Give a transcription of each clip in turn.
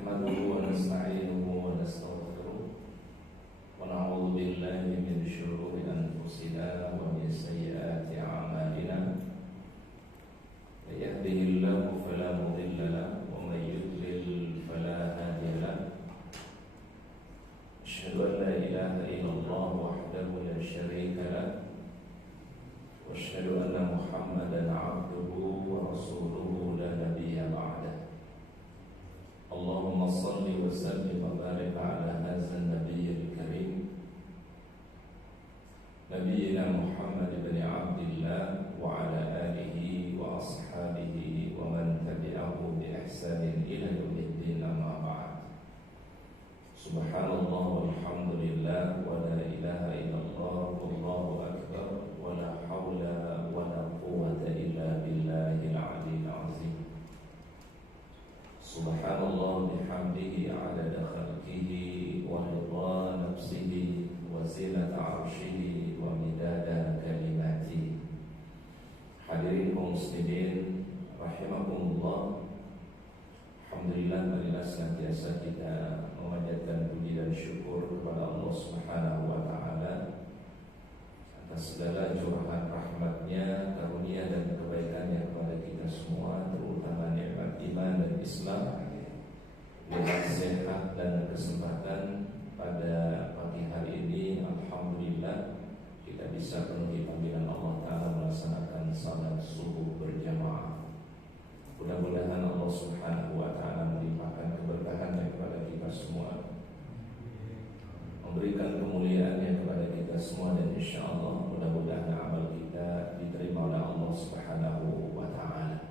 نحمده ونستعينه ونستغفره ونعوذ بالله من شرور أنفسنا ومن سيئات أعمالنا من يهده الله فلا مضل له ومن يضلل فلا هادي له أشهد أن لا إله إلا الله وحده لا شريك له وأشهد أن محمدا عبده ورسوله لا نبي بعده اللهم صل وسلم وبارك على هذا النبي الكريم نبينا محمد بن عبد الله وعلى آله وأصحابه ومن تبعه بإحسان إلى يوم الدين أما بعد سبحان الله والحمد لله ولا إله إلا الله والله أكبر ولا حول ولا قوة إلا بالله العلي العظيم سبحان الله بحمده عدد خلقه ورضا نفسه وزنة عرشه ومداد كلماته. Hadirin kaum muslimin rahimakumullah. Alhamdulillah, marilah senantiasa kita memanjatkan puji dan syukur kepada Allah Subhanahu wa taala atas segala curahan rahmatnya, karunia dan kebaikannya kepada kita semua, terutama nikmat iman dan Islam, nikmat sehat dan kesempatan pada pagi hari ini. Alhamdulillah kita bisa penuhi panggilan Allah Ta'ala melaksanakan salat subuh berjamaah. Mudah-mudahan Allah Subhanahu wa taala melimpahkan keberkahannya kepada kita semua, memberikan kemuliaannya kepada kita semua, dan insyaallah mudah-mudahan amal kita diterima oleh Allah Subhanahu wa taala.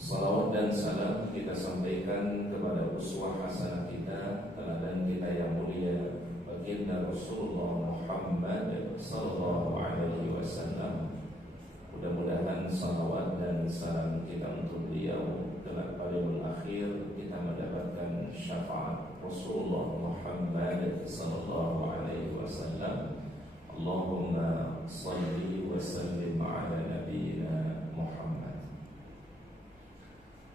Salawat dan salam kita sampaikan kepada uswah hasanah kita, teladan kita yang mulia, baginda Rasulullah Muhammad sallallahu alaihi wasallam. Mudah-mudahan salawat dan salam kita untuk beliau kelak paling akhir kita mendapatkan syafaat Rasulullah Muhammad sallallahu alaihi wasallam. Allahumma salli wa sallim ala nabiyyina Muhammad.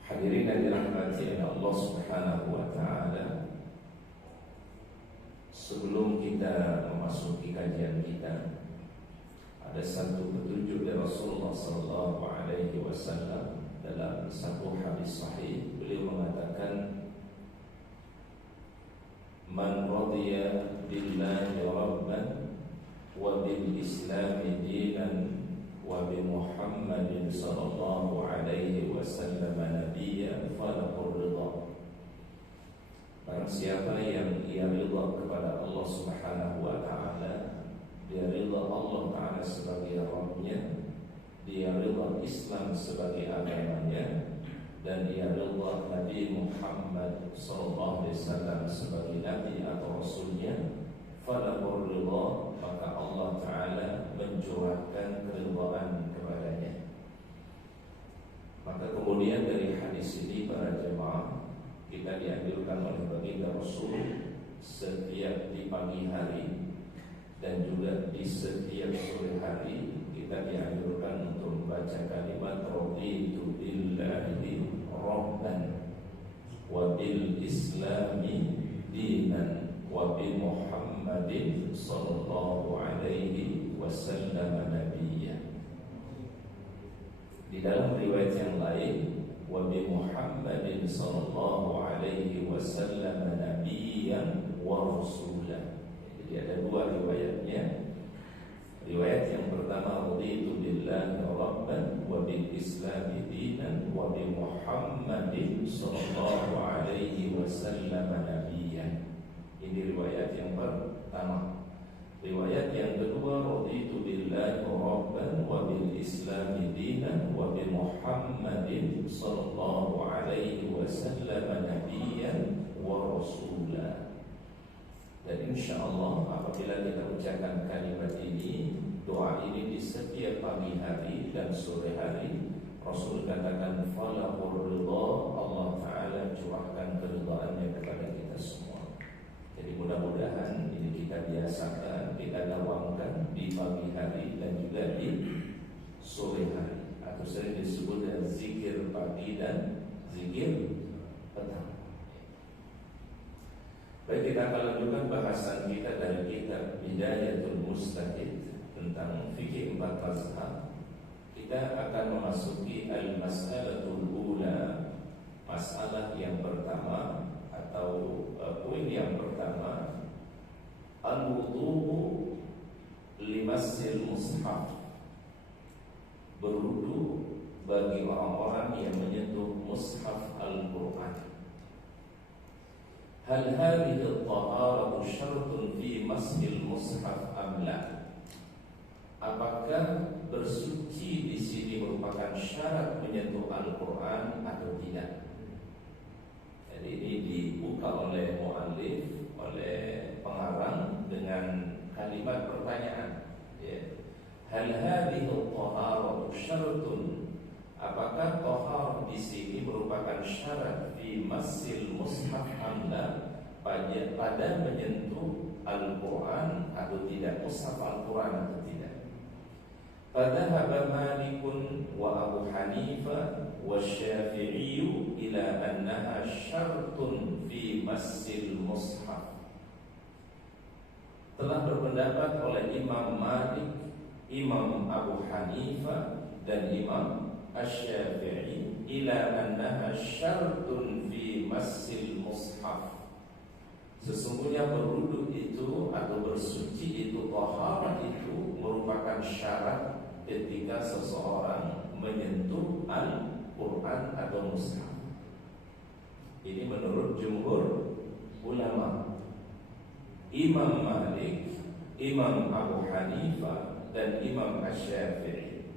Hadirin yang dirahmati oleh Allah Subhanahu wa taala, sebelum kita memasuki kajian kita, ada satu petunjuk dari Rasulullah sallallahu alaihi wasallam dalam satu hadis sahih. Beliau mengatakan, "Man radiya billahi rabban wa bil islami dinan wa bi Muhammadin sallallahu alaihi wasallam nabiyyan falahu ridha." Barang siapa yang ia ridha kepada Allah Subhanahu wa taala, dia ridha Allah Ta'ala sebagai Rabbnya, dia ridha Islam sebagai agamanya, dan dia ridha Nabi Muhammad sallallahu alaihi wasallam sebagai Nabi atau Rasulnya, falahu ridha, maka Allah Ta'ala mencurahkan keridhaan kepadanya. Maka kemudian dari hadis ini para jemaah, kita dianjurkan oleh baginda Rasul setiap di pagi hari dan juga di setiap sore hari kita dianjurkan untuk membaca kalimat raditu billahi rabban wa bil islami dinan wa bi Muhammadin sallallahu alaihi wasallam nabiyya. Di dalam riwayat yang lain, wa bi Muhammadin sallallahu alaihi wasallam nabiyyan wa rasulan. Jadi ada dua riwayatnya. Riwayat yang pertama, raditu billahi rabban wa bil islami dinan wa bi Muhammadin sallallahu alaihi wasallam nabiyyan. Ini riwayat yang pertama. Riwayat yang kedua, raditu billahi rabban wa bil islami dinan wa bi Muhammadin sallallahu alaihi wasallam nabiyyan wa rasulan. Dan insyaallah apabila kita ucapkan kalimat ini, doa ini di setiap pagi hari dan sore hari, Rasul katakan falahur ridha, Allah Ta'ala curahkan keridhaannya kepada kita semua. Jadi mudah-mudahan ini kita biasakan, kita dawamkan di pagi hari dan juga di sore hari, atau sering disebut dengan zikir pagi dan zikir petang. Baik, kita akan lanjutkan bahasan kita dari kitab Bidayatul Mustahid tentang fikih 4 mazhab. Kita akan memasuki al-mas'alatul ula, masalah yang pertama atau poin yang pertama, al-wudu'u limassil mushaf, berwudu bagi orang-orang yang menyentuh mushaf Al-Quran. Hal hadhihi at-taharatu syartun fi mashil mushaf am la? Apakah bersuci di sini merupakan syarat menyentuh Al-Quran atau tidak? Jadi ini dibuka oleh muallif, oleh pengarang dengan kalimat pertanyaan, ya. Hal hadhihi at-taharatu syartun, apakah tahar di sini merupakan syarat fi masil mushaf amla, pada menyentuh Al-Quran atau tidak, mushaf Al-Quran atau tidak? Fadhahaba Malikun wa Abu Hanifah wa Syafi'i ila annaha syartun fi masil mushaf. Telah berpendapat oleh Imam Malik, Imam Abu Hanifah dan Imam Asy-Syafi'i ila annaha syartun fi masil mushaf. Sesungguhnya berwudu itu atau bersuci itu, taharah itu merupakan syarat ketika seseorang menyentuh Al-Quran atau mushaf. Ini menurut jumhur ulama, Imam Malik, Imam Abu Hanifah dan Imam Asy-Syafi'i.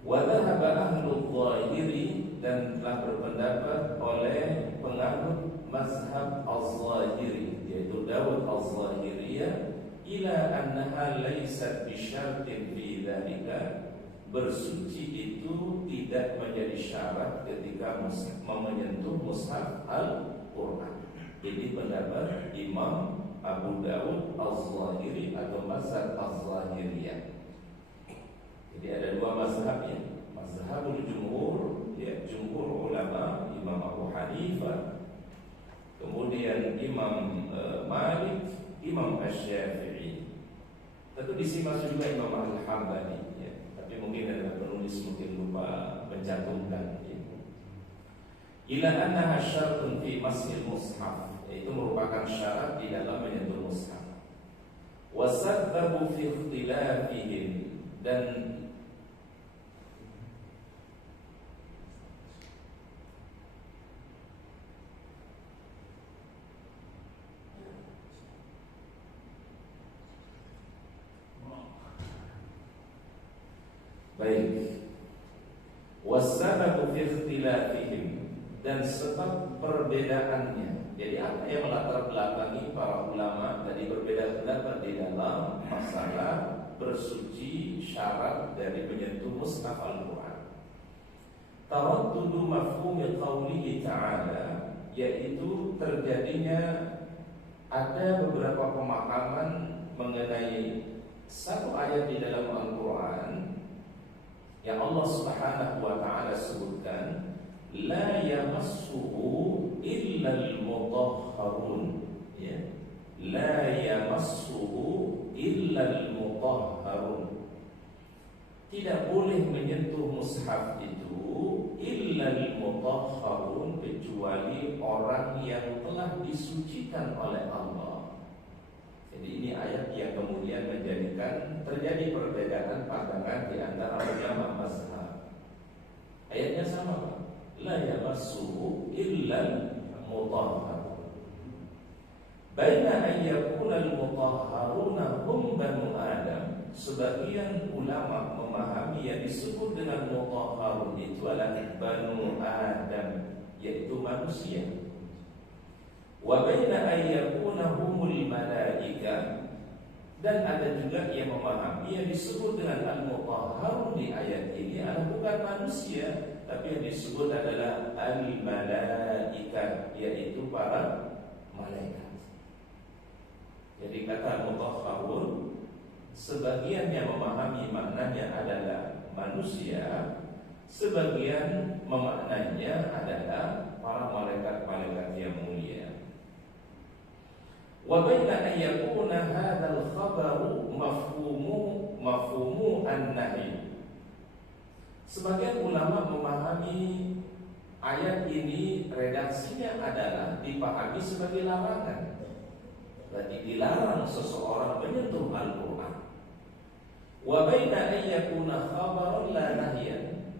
Wa dhahaba ahlul zahiri, dan telah berpendapat oleh penganut mazhab az-zahiri, yaitu Dawud az-zahiriyah, ila annaha laysat bisyartin fi dzalika, bersuci itu tidak menjadi syarat ketika menyentuh mushaf Al-Quran. Ini pendapat Imam Abu Dawud az-zahiri atau mazhab az-zahiriyah. Jadi ada dua mazhabnya, mazhabul jumhur, ya, jumhur ulama, Imam Abu Hanifah, kemudian Imam Malik, Imam Asy-Syafi'i. Tentu di sini masuk juga Imam Al-Hambali, ya. Tapi mungkin ada penulis mungkin lupa mencantumkan, ya. Ila annaha syartun fi masil mushaf, itu merupakan syarat di dalam menyentuh mushaf. Wasabbabu fi ikhtilafihim, dan baik, wasababu fi ikhtilafihim, dan sebab perbedaannya. Jadi apa yang melatar belakangi para ulama tadi berbeda pendapat di dalam masalah bersuci syarat dari menyentuh mushaf Al-Quran? Taraddudu mafhumi qaulihi ta'ala, yaitu terjadinya ada beberapa pemahaman mengenai satu ayat di dalam Al-Quran yang Allah Subhanahu wa ta'ala sebutkan, la yamassuhu illa al-mutahharun, ya. La yamassuhu illa al-mutahharun, tidak boleh menyentuh mushaf itu illa al-mutahharun, kecuali orang yang telah disucikan oleh Allah. Jadi ini ayat yang kemudian menjadikan terjadi perbedaan pandangan di antara ulama mazhab. Ayatnya sama, Pak. La yamassuhu illa al-mutahharun. Baina an yakuna al-mutahharuna hum banu Adam. Sebagian ulama memahami yang disebut dengan mutahharun itu adalah banu Adam, yaitu manusia. Wa baina an yakuna humul malaika, dan ada juga yang memahami yang disebut dengan al-mutahharun di ayat ini adalah bukan manusia, tapi yang disebut adalah al-malaika, yaitu para malaikat. Jadi kata mutahharun, sebagian yang memahami maknanya adalah manusia, sebagian memaknanya adalah para malaikat-malaikat yang mulia. Wa baina an yakuna hadzal khabaru mafhumu an-nahy. Sebagian ulama memahami ayat ini redaksinya adalah dipahami sebagai larangan. Berarti dilarang seseorang menyentuh Al-Quran. Wa baina an yakuna khabaran la nahyan.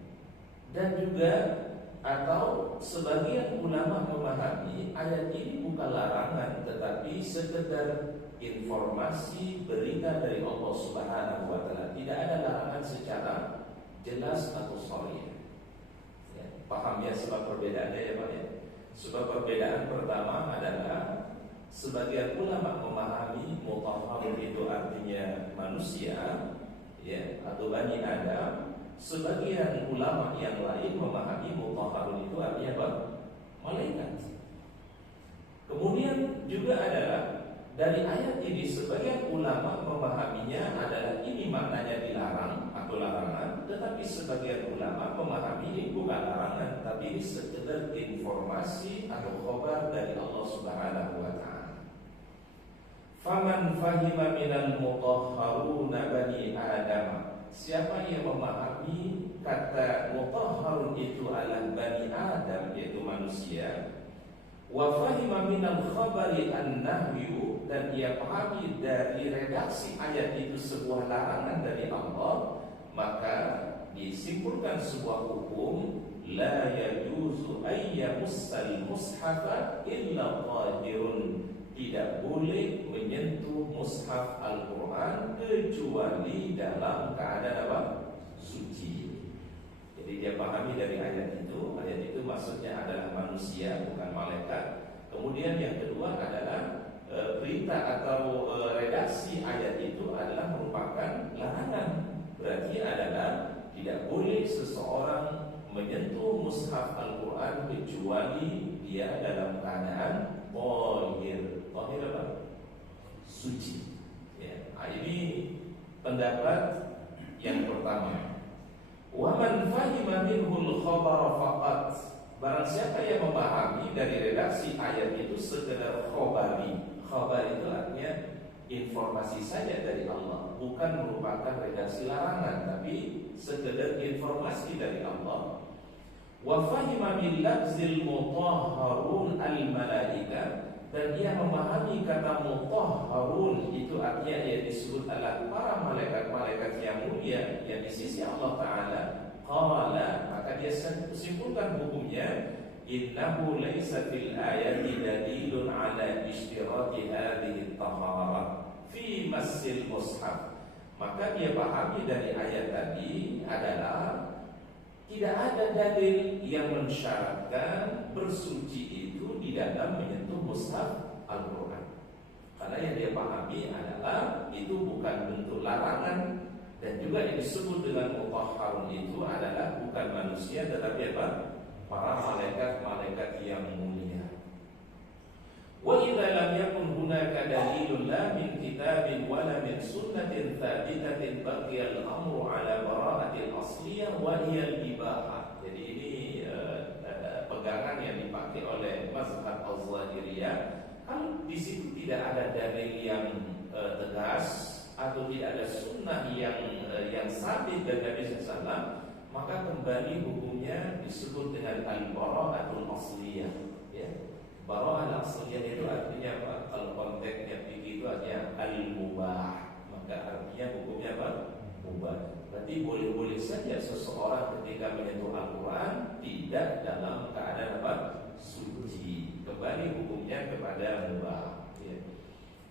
Dan juga atau sebagian ulama memahami ayat ini bukan larangan tetapi sekedar informasi berita dari Allah Subhanahu wa taala. Tidak ada larangan secara jelas atau sharih. Ya, paham ya sebab perbedaannya ya Pak ya? Sebab perbedaan pertama adalah sebagian ulama memahami mutahhar itu artinya manusia ya atau Bani Adam. Sebagian ulama yang lain memahami mutahharun itu artinya apa? Malaikat. Kemudian juga adalah dari ayat ini sebagian ulama memahaminya adalah ini maknanya dilarang atau larangan, tetapi sebagian ulama memahami ini bukan larangan, tapi ini sekedar informasi atau khabar dari Allah Subhanahu wa taala. Faman fahima minal mutahharuna bani Adam. Siapa yang memahami kata mutahharun itu adalah Bani Adam, yaitu manusia, wa fahima minal khabari an-nahyu, dan ia pahami dari redaksi ayat itu sebuah larangan dari Allah, maka disimpulkan sebuah hukum, la yajuzu ayyamussal mushafa illa tahirun. Tidak boleh menyentuh mushaf Al-Quran kecuali dalam keadaan apa? Suci. Jadi dia pahami dari ayat itu maksudnya adalah manusia bukan malaikat. Kemudian yang kedua adalah berita atau redaksi ayat itu adalah merupakan larangan. Berarti adalah tidak boleh seseorang menyentuh mushaf Al-Quran kecuali dia dalam keadaan tahir. Tahir apa? Suci. Ya, ini pendapat yang pertama. Wa man fahima minhul khabara faqat. Barang siapa yang memahami dari redaksi ayat itu sekedar khabari. Khabar itu artinya informasi saja dari Allah, bukan merupakan redaksi larangan, tapi sekedar informasi dari Allah. Wa fahima min lafzil mutahharun al-malaika. Dan dia memahami kata mutahharun itu artinya ia disebut adalah para malaikat-malaikat yang mulia yang di sisi Allah Ta'ala. Qala, maka dia simpulkan hukumnya, innahu laysa fil ayati dalilun ala ishtirati hadhihi at-taharah fi massil mushaf. Maka dia pahami dari ayat tadi adalah tidak ada dalil yang mensyaratkan bersuci itu di dalam menyentuh mushaf Al-Quran. Karena yang dia pahami adalah itu bukan bentuk larangan, dan juga yang disebut dengan mutahharun itu adalah bukan manusia tetapi apa? Para malaikat-malaikat yang mulia. Wa idza lam yakun hunaka dalilun la min kitabin wala min sunnatin thabitatin baqiya al-amru ala bara'atil asliyah wa hiya al-ibahah. Jadi ini pegangan yang dipakai oleh mazhab Az-Zahiriyah. Kalau di situ tidak ada dalil yang tegas atau tidak ada sunnah yang sabit dari Nabi SAW, maka kembali hukumnya disebut dengan al-bara'atul asliyah. Ya. Bara'ah al-asliyah itu artinya apa? Kalau konteksnya fikih itu artinya al-mubah. Maka artinya hukumnya apa? Mubah. Berarti boleh-boleh saja seseorang ketika menyentuh Al-Quran tidak dalam keadaan apa? Suci. Kembali hukumnya kepada mubah. Ya.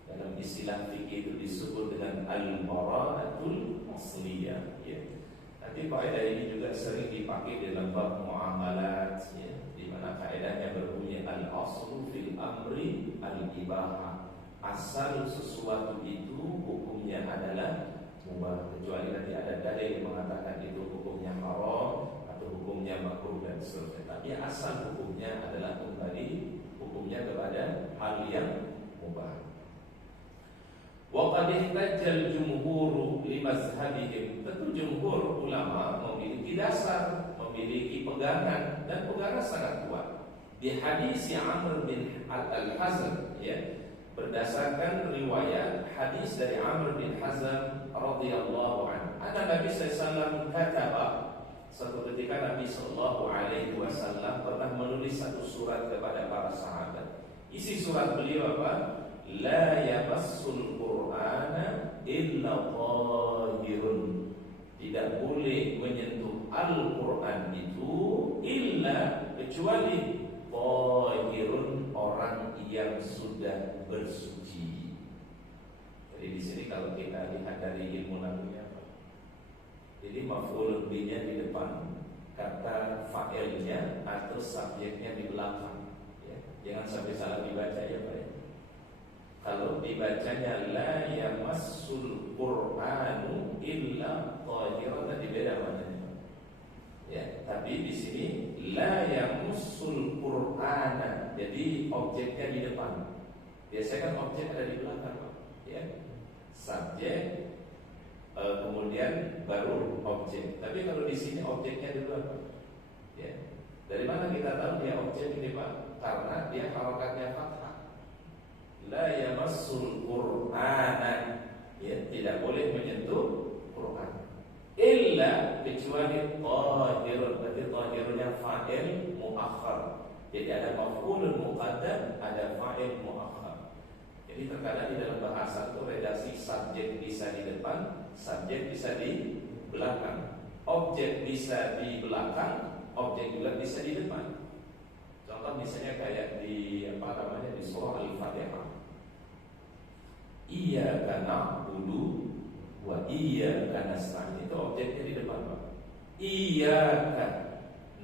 Dalam istilah fikih itu disebut dengan al-bara'atul asliyah. Ya. Nanti faedah ini juga sering dipakai dalam bab muamalat, ya, di mana kaidahnya berbunyi al-aslu fil amri al-ibahah. Asal sesuatu itu hukumnya adalah mubah, kecuali nanti ada dalil yang mengatakan itu hukumnya haram atau hukumnya makruh dan seterusnya. Tapi asal hukumnya adalah kembali hukumnya kepada hal yang mubah. Wa qad ihtajjal jumhur li mazhabihim. Tentu jumhur ulama memiliki dasar, memiliki pegangan, dan pegangan sangat kuat. Di hadis Amr bin Al-Hazm, ya, berdasarkan riwayat hadis dari Amr bin Hazm radhiyallahu anhu. Nabi sallallahu kataba, suatu ketika Nabi sallallahu alaihi wasallam pernah menulis satu surat kepada para sahabat. Isi surat beliau apa? La yamassul Qur'ana illa tahirun. Tidak boleh menyentuh Al-Qur'an itu illa kecuali tahirun, orang yang sudah bersuci. Jadi di sini kalau kita lihat dari ilmu nahunya apa? Jadi maf'ul bih-nya di depan, kata fa'ilnya atau subjeknya di belakang. Ya, jangan sampai salah dibaca ya Pak. Kalau dibacanya la yamassul Qur'anu illa tahiran, tadi beda maknanya. Ya, tapi di sini la yamassul Qur'ana. Jadi objeknya di depan. Biasanya kan objek ada di belakang, Pak. Ya. Subjek kemudian baru objek. Tapi kalau di sini objeknya di belakang. Ya. Dari mana kita tahu dia objek ini, Pak? Karena dia harokatnya fathah. La yamassul Qur'ana, ya, tidak boleh menyentuh Quran illa kecuali tahirun. Berarti tahirunnya fa'il muakhar. Jadi ada maf'ulun muqaddam, ada fa'il muakhar. Jadi terkadang di dalam bahasa itu redaksi subjek bisa di depan, subjek bisa di belakang, objek bisa di belakang, objek juga bisa di depan. Contoh misalnya kayak di di surah Al-Fatihah. Iyyaka na'budu wa iyyaka nasta'in. Itu objeknya di depan, Pak. Iyyaka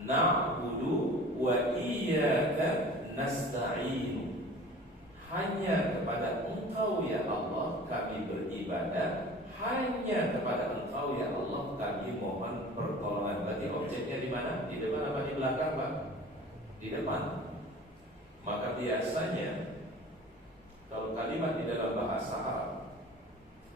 na'budu wa iyyaka nasta'in. Hanya kepada Engkau ya Allah kami beribadah, hanya kepada Engkau ya Allah kami mohon pertolongan. Berarti objeknya di mana? Di depan apa di belakang, Pak? Di depan. Maka biasanya kalau kalimat di dalam bahasa Arab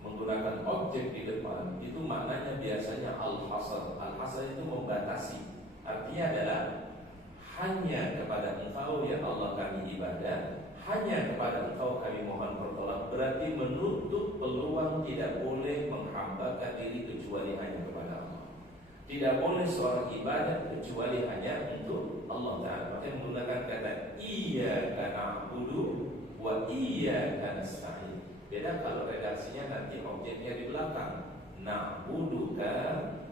menggunakan objek di depan, itu maknanya biasanya al-hasr. Al-hasr itu membatasi. Artinya adalah hanya kepada Engkau ya Allah kami ibadah, hanya kepada Engkau kami mohon pertolongan. Berarti menutup peluang tidak boleh menghambakan diri kecuali hanya kepada Allah. Tidak boleh seorang ibadah kecuali hanya untuk Allah Ta'ala. Makanya menggunakan kata iyyaka na'budu wa iyyaka nasta'in. Beda kalau redaksinya nanti objeknya di belakang. Na'buduka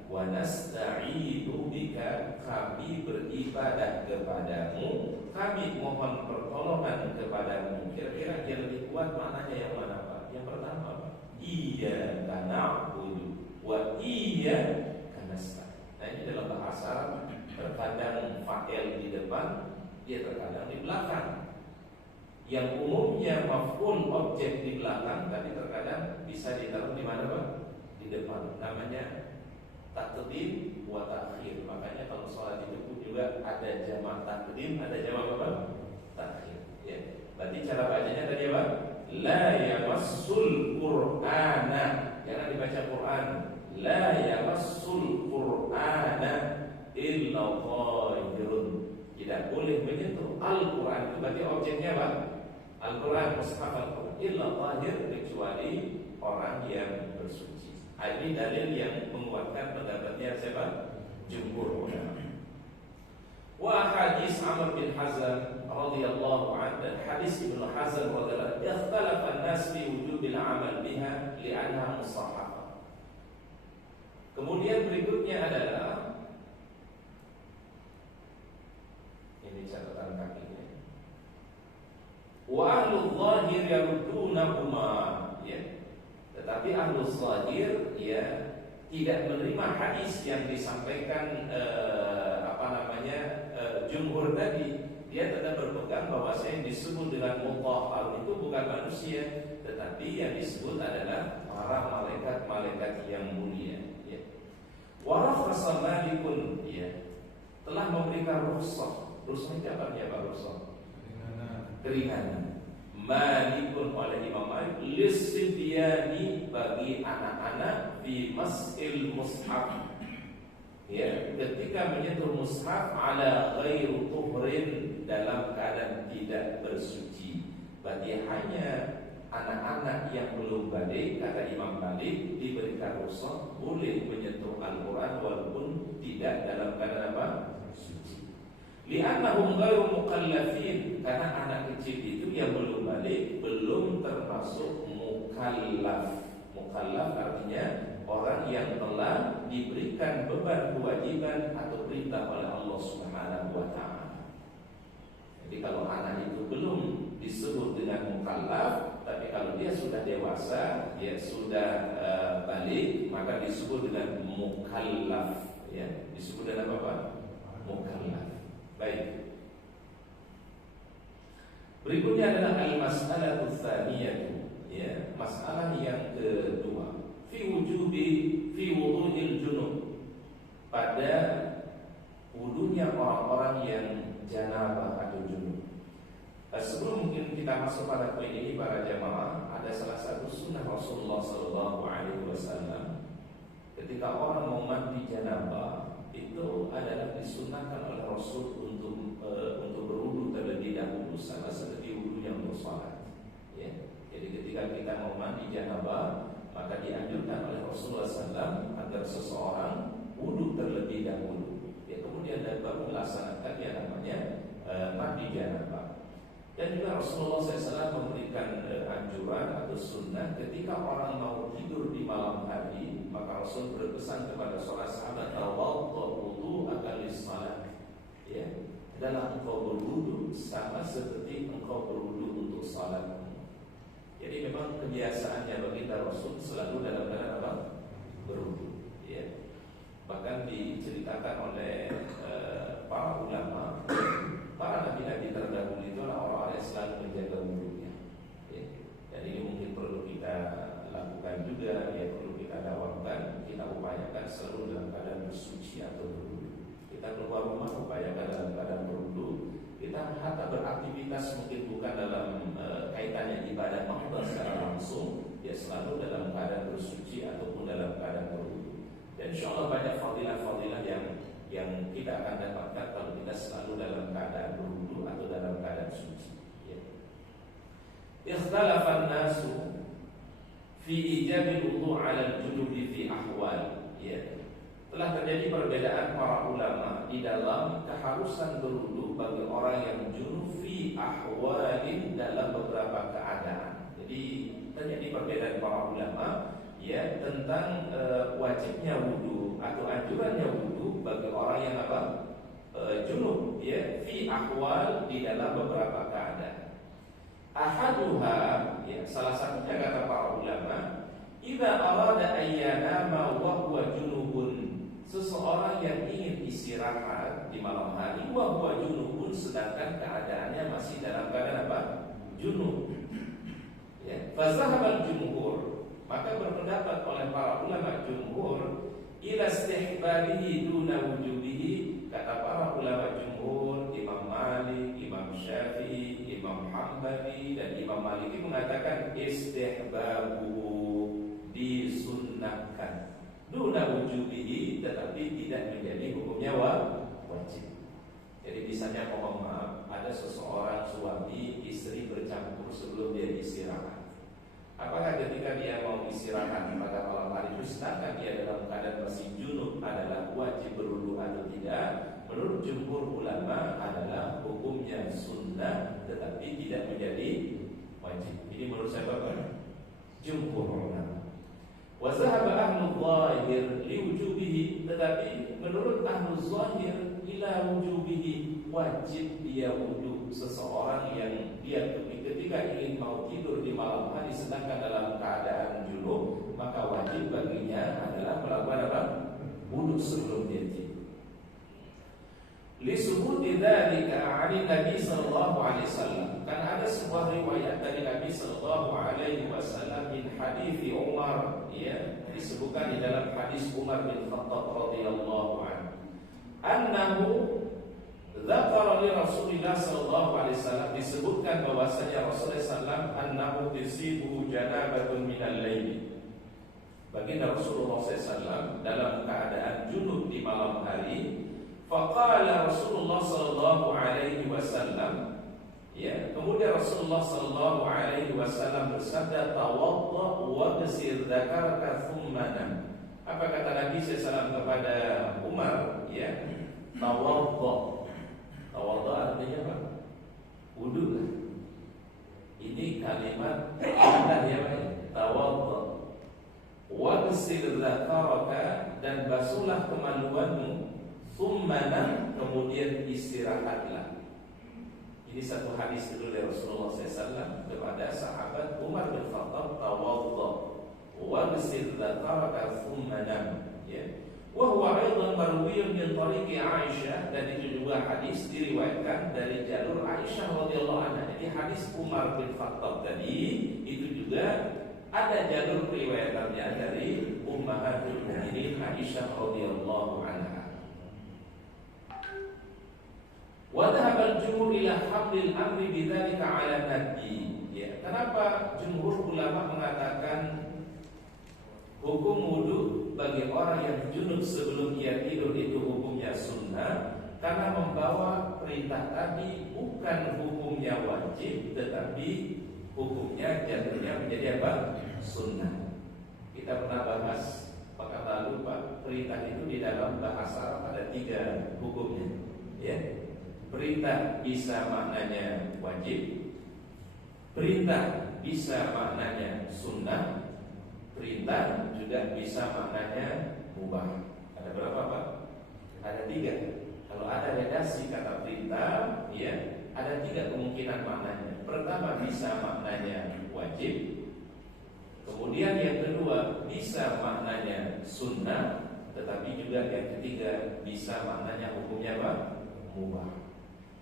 wa nasta'inu bika. Kami beribadah kepadamu, kami mohon pertolongan kepadamu. Kira-kira yang lebih kuat maknanya yang mana, Pak? Yang pertama, Pak, iyyaka na'budu wa iyyaka nasta'in. Nah, ini dalam bahasa Arab terkadang fa'il di depan, dia terkadang di belakang. Yang umumnya maf'ul objek di belakang, tapi terkadang bisa ditaruh di mana, Pak? Di depan. Namanya taqdim wa ta'khir. Makanya kalau sholat itu pun juga ada jamak taqdim, ada jamak apa? Ta'khir. Ya. Berarti cara bacanya tadi apa? La yamassul Qur'ana. Jangan dibaca Quran. La yamassul Qur'ana illa tahirun. Tidak boleh menyentuh Al-Quran. Itu berarti objeknya apa? Al-Quran, mushaf Al-Quran. Illa tahir, kecuali orang yang bersuci. Ini dalil yang menguatkan pendapatnya siapa? Jumhur ulama. Wa hadis Amr bin Hazm radhiyallahu anhu, dan hadis Ibnu Hazm radhiyallahu anhu, ikhtalafa an-nas fi wujubil amal biha li'annaha musahhafah. Kemudian berikutnya adalah ini catatan kakinya. Wa ahlu zahir yaruddunahuma, ya. Tetapi ahlu zahir ya tidak menerima hadis yang disampaikan jumhur tadi. Dia tetap berpegang bahwa yang disebut dengan mutahhar itu bukan manusia, tetapi yang disebut adalah para malaikat-malaikat yang mulia, ya. Wa rakhasa Malikun, ya, telah memberikan rukhsah. Rukhsah itu apa ya, Pak? Rukhsah keringanan. Malikun oleh Imam Malik lissibyani, bagi anak-anak di mas'il mushaf, ya, ketika menyentuh mushaf ala ghairu tuhrin, dalam keadaan tidak bersuci. Berarti hanya anak-anak yang belum balik, kata Imam Malik, diberikan rukhsah boleh menyentuh Al-Quran walaupun tidak dalam keadaan apa? Suci. Li'annahum ghairu mukallafin, karena anak kecil itu yang belum balik belum termasuk mukallaf. Mukallaf artinya orang yang telah diberikan beban kewajiban atau perintah oleh Allah Subhanahu wa taala. Jadi kalau anak itu belum disebut dengan mukallaf, tapi kalau dia sudah dewasa, dia sudah balik, maka disebut dengan mukallaf, ya. Disebut dengan apa? Mukallaf. Baik. Berikutnya adalah al-mas'alatu tsaniyah, ya, masalah yang kedua. Fi wudu'il junub, pada wudunya orang-orang yang janabah atau junub. Sebelum mungkin kita masuk pada poin ini para jamaah, ada salah satu sunnah Rasulullah SAW. Ketika orang mau mandi janabah, itu adalah disunnahkan oleh Rasul untuk berwudu terlebih dahulu, sama seperti wudunya untuk salat. Ya. Jadi ketika kita mau mandi janabah, maka dianjurkan oleh Rasulullah SAW agar seseorang wudu terlebih dahulu, ya, kemudian baru melaksanakan yang namanya mandi janabah. Dan juga Rasulullah SAW memberikan anjuran atau sunnah ketika orang mau tidur di malam hari, maka Rasul berpesan kepada seorang sahabat, tawaddu akan salat, ya, adalah engkau berwudu sama seperti engkau berwudu untuk salat. Jadi memang kebiasaannya baginda Rasul selalu dalam keadaan apa? Berwudu, ya. Bahkan diceritakan oleh para ulama, para nabi-nabi terdahulu itu adalah orang-orang yang selalu menjaga wudunya, ya. Dan ini mungkin perlu kita lakukan juga, ya, perlu kita dakwahkan, kita upayakan selalu dalam keadaan bersuci atau berwudu. Kita keluar rumah upayakan dalam keadaan berwudu. Kita hatta beraktivitas mungkin bukan dalam kaitannya ibadah mahdoh secara langsung, ya, selalu dalam keadaan bersuci ataupun dalam keadaan berwudu. Dan insyaallah banyak fadilah-fadilah yang kita akan dapatkan kalau kita selalu dalam keadaan berwudu atau dalam keadaan suci, ya. Ikhtalafan nasu fi ijabil wudu 'ala al-junubi fi ahwal, ya. Telah terjadi perbedaan para ulama di dalam keharusan berwudu bagi orang yang junub fi ahwalin, dalam beberapa keadaan. Jadi terjadi perbedaan para ulama, ya, tentang wajibnya wudu atau anjurannya wudu bagi orang yang apa? Junub, ya, fi ahwal, di dalam beberapa keadaan. Ahaduha, ya, salah satunya kata para ulama, idza arada ayyanama wa huwa junubun, seseorang yang ingin istirahat di malam hari, wa huwa junubun, sedangkan keadaannya masih dalam keadaan apa? Junub, ya. Fazahabal jumhur, maka berpendapat oleh para ulama jumhur, ila istihbabihi duna wujubihi, kata para ulama jumhur, Imam Malik, Imam Syafi'i, Imam Hambali dan Imam Maliki mengatakan istihbabu, disunnahkan, duna wujubihi, tetapi tidak menjadi hukumnya wajib. Jadi misalnya, mohon maaf, ada seseorang suami istri bercampur sebelum dia istirahat. Apakah ketika dia mau istirahat pada malam hari itu, sedangkan dia dalam keadaan masih junub, adalah wajib berwudu atau tidak? Menurut jumhur ulama adalah hukumnya sunnah, tetapi tidak menjadi wajib. Ini menurut saya Bapak jumhur ulama. Wa zahaba ahlu zahir liwujubihi, tetapi menurut ahlu zahir ila wujubihi, wajib dia wudu seseorang yang dia ketika ingin mau tidur di malam hari sedangkan dalam keadaan junub, maka wajib baginya adalah melakukan apa? Wudu sebelum dia tidur. Li subuti dzalika 'ani Nabi sallallahu alaihi wasallam, karena ada sebuah riwayat dari Nabi sallallahu alaihi wasallam min hadis Umar, ya, disebutkan di dalam hadis Umar bin Khattab radhiyallahu anhu, annahu dzakara li Rasulillah sallallahu alaihi wasallam, disebutkan bahwasanya Rasulullah sallallahu annahu tisibu janabatun minal lail, baginda Rasulullah sallallahu dalam keadaan junub di malam hari. Faqala Rasulullah sallallahu alaihi wasallam, Ya, kemudian Rasulullah sallallahu alaihi wasallam bersabda, "Tawadda wa ghsil dzakaraka tsumma nam." Apa kata Nabi sallallahu kepada Umar? Ya, tawadda. Tawadda artinya apa? Wudu. Ini kalimat mudah ya, Pak. Tawadda. Wa ghsil dzakaraka, dan basuhlah kemaluanmu. Tsumma nam, kemudian istirahatlah. Ini satu hadis dulu dari Rasulullah SAW kepada sahabat Umar bin Khattab, tawadda wa ghsil dzakaraka tsumma nam. Ya. Wa huwa aidan marwiyun min tariqi Aisyah, dan itu juga hadis diriwayatkan dari jalur Aisyah radhiyallahu anha. Jadi hadis Umar bin Khattab tadi itu juga ada jalur riwayatannya dari Ummahatul Mukminin Aisyah radhiyallahu anha. Wa dhahaba al-jumhur ila hamlil amri bidzalika 'ala nadbi. Ya, kenapa jumhur ulama mengatakan hukum wudu bagi orang yang junub sebelum ia tidur itu hukumnya sunnah? Karena membawa perintah tadi bukan hukumnya wajib, tetapi hukumnya jatuhnya menjadi apa? Sunnah. Kita pernah bahas pekan lalu, Pak, perintah itu di dalam bahasa Arab ada 3 hukumnya. Ya. Perintah bisa maknanya wajib, perintah bisa maknanya sunnah, perintah juga bisa maknanya mubah. Ada berapa, Pak? Ada 3. Kalau ada redaksi kata perintah, ya, ada 3 kemungkinan maknanya. Pertama bisa maknanya wajib, kemudian yang kedua bisa maknanya sunnah, tetapi juga yang ketiga bisa maknanya hukumnya apa? Mubah.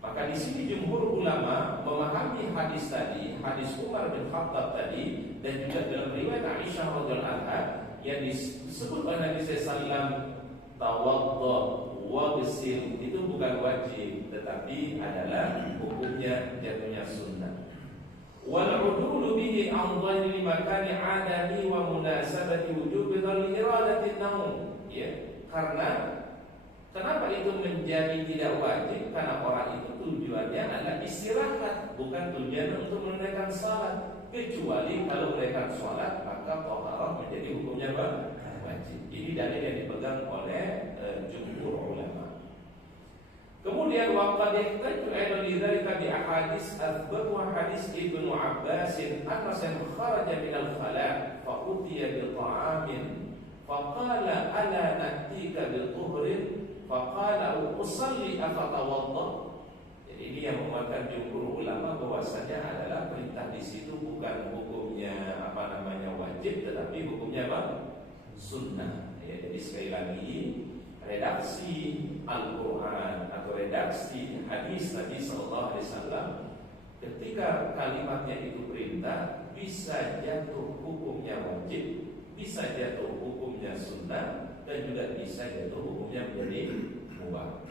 Maka di sini jumhur ulama memahami hadis tadi, hadis Umar bin Khattab tadi, dan juga dalam riwayat Aisyah radhiyallahu anha yang disebut oleh Nabi sallallahu tawadda wa ghsil, itu bukan wajib, tetapi adalah hukumnya jatuhnya sunnah. Wal udulu bihi an dhahiri makani adami wa munasabati wujubi dhal iradati naum. Ya, karena kenapa itu menjadi tidak wajib? Karena orang itu tujuannya adalah istirahat, bukan tujuan untuk menunaikan salat. Kecuali kalau menunaikan salat, maka taharah menjadi hukumnya apa? Wajib. Ini dalil yang dipegang oleh jumhur ulama. Kemudian waqad yahtaju aidan lidzalika bi ahadits athbat wa hadis Ibnu Abbas anna kharaja min al-khala fa utiya bi ta'amin fa qala ala natika bi tuhrin faqala usalli afatawadda. Jadi ini yang menguatkan jumhur ulama bahwasanya adalah perintah di situ bukan hukumnya wajib, tetapi hukumnya apa? Sunnah. Ya, jadi sekali lagi redaksi Al-Quran atau redaksi hadis Nabi sallallahu alaihi wasallam ketika kalimatnya itu perintah bisa jatuh hukumnya wajib, bisa jatuh hukumnya sunnah, dan juga bisa jatuh hukumnya menjadi mubah.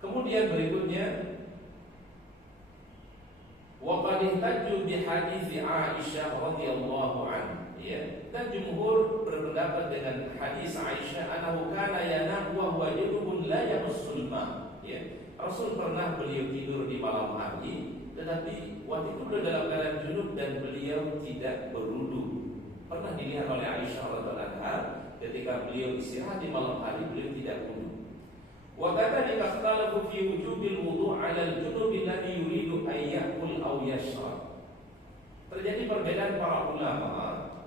Kemudian berikutnya wa qad ihtaju bi hadits Aisyah radhiyallahu anha, ya, dan jumhur berpendapat dengan hadis Aisyah annahu kana yanam wa huwa junubun la yamassul ma, ya. Rasul pernah beliau tidur di malam hari, tetapi waktu itu beliau dalam keadaan junub dan beliau tidak berwudu. Pernah dilihat oleh Aisyah radhiyallahu anha ketika beliau istirahat di malam hari, beliau tidak wudu. Wa kadzalika ikhtalafu fi wujubil wudu' 'ala al-junub alladhi yuridu an ya'kul aw yashrab. Terjadi perbedaan para ulama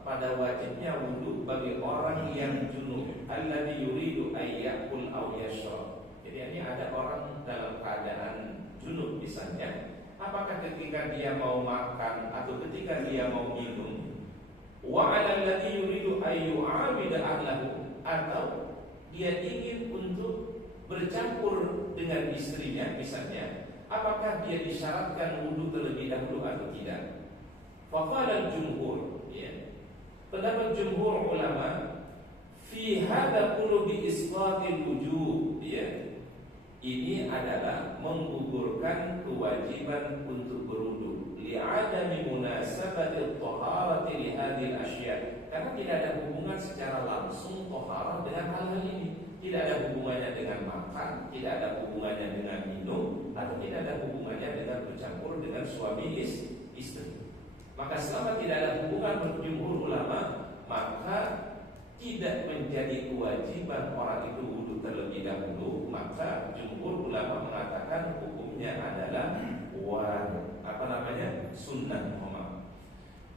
pada wajibnya wudu bagi orang yang junub, alladhi yuridu an ya'kul aw yashrab. Jadi ini ada orang dalam keadaan junub misalnya, apakah ketika dia mau makan atau ketika dia mau minum, wa 'ala alladhi yuridu an yu'abida ahlahu, atau dia ingin untuk bercampur dengan istrinya misalnya, apakah dia disyaratkan wudu terlebih dahulu atau tidak? Faqala al-jumhur, ya, pendapat jumhur ulama, fi hadza kullu bi isqatil wujub, ya, ini adalah menggugurkan kewajiban untuk berwudu li'adami munasabati at-taharati li hadhihi al-asya', karena tidak ada hubungan secara langsung taharah dengan hal-hal ini. Tidak ada hubungannya dengan makan, tidak ada hubungannya dengan minum, atau tidak ada hubungannya dengan bercampur suami istri. Maka selama tidak ada hubungan menurut jumhur ulama, maka tidak menjadi kewajiban orang itu wudu terlebih dahulu. Maka jumhur ulama mengatakan hukumnya adalah sunnah.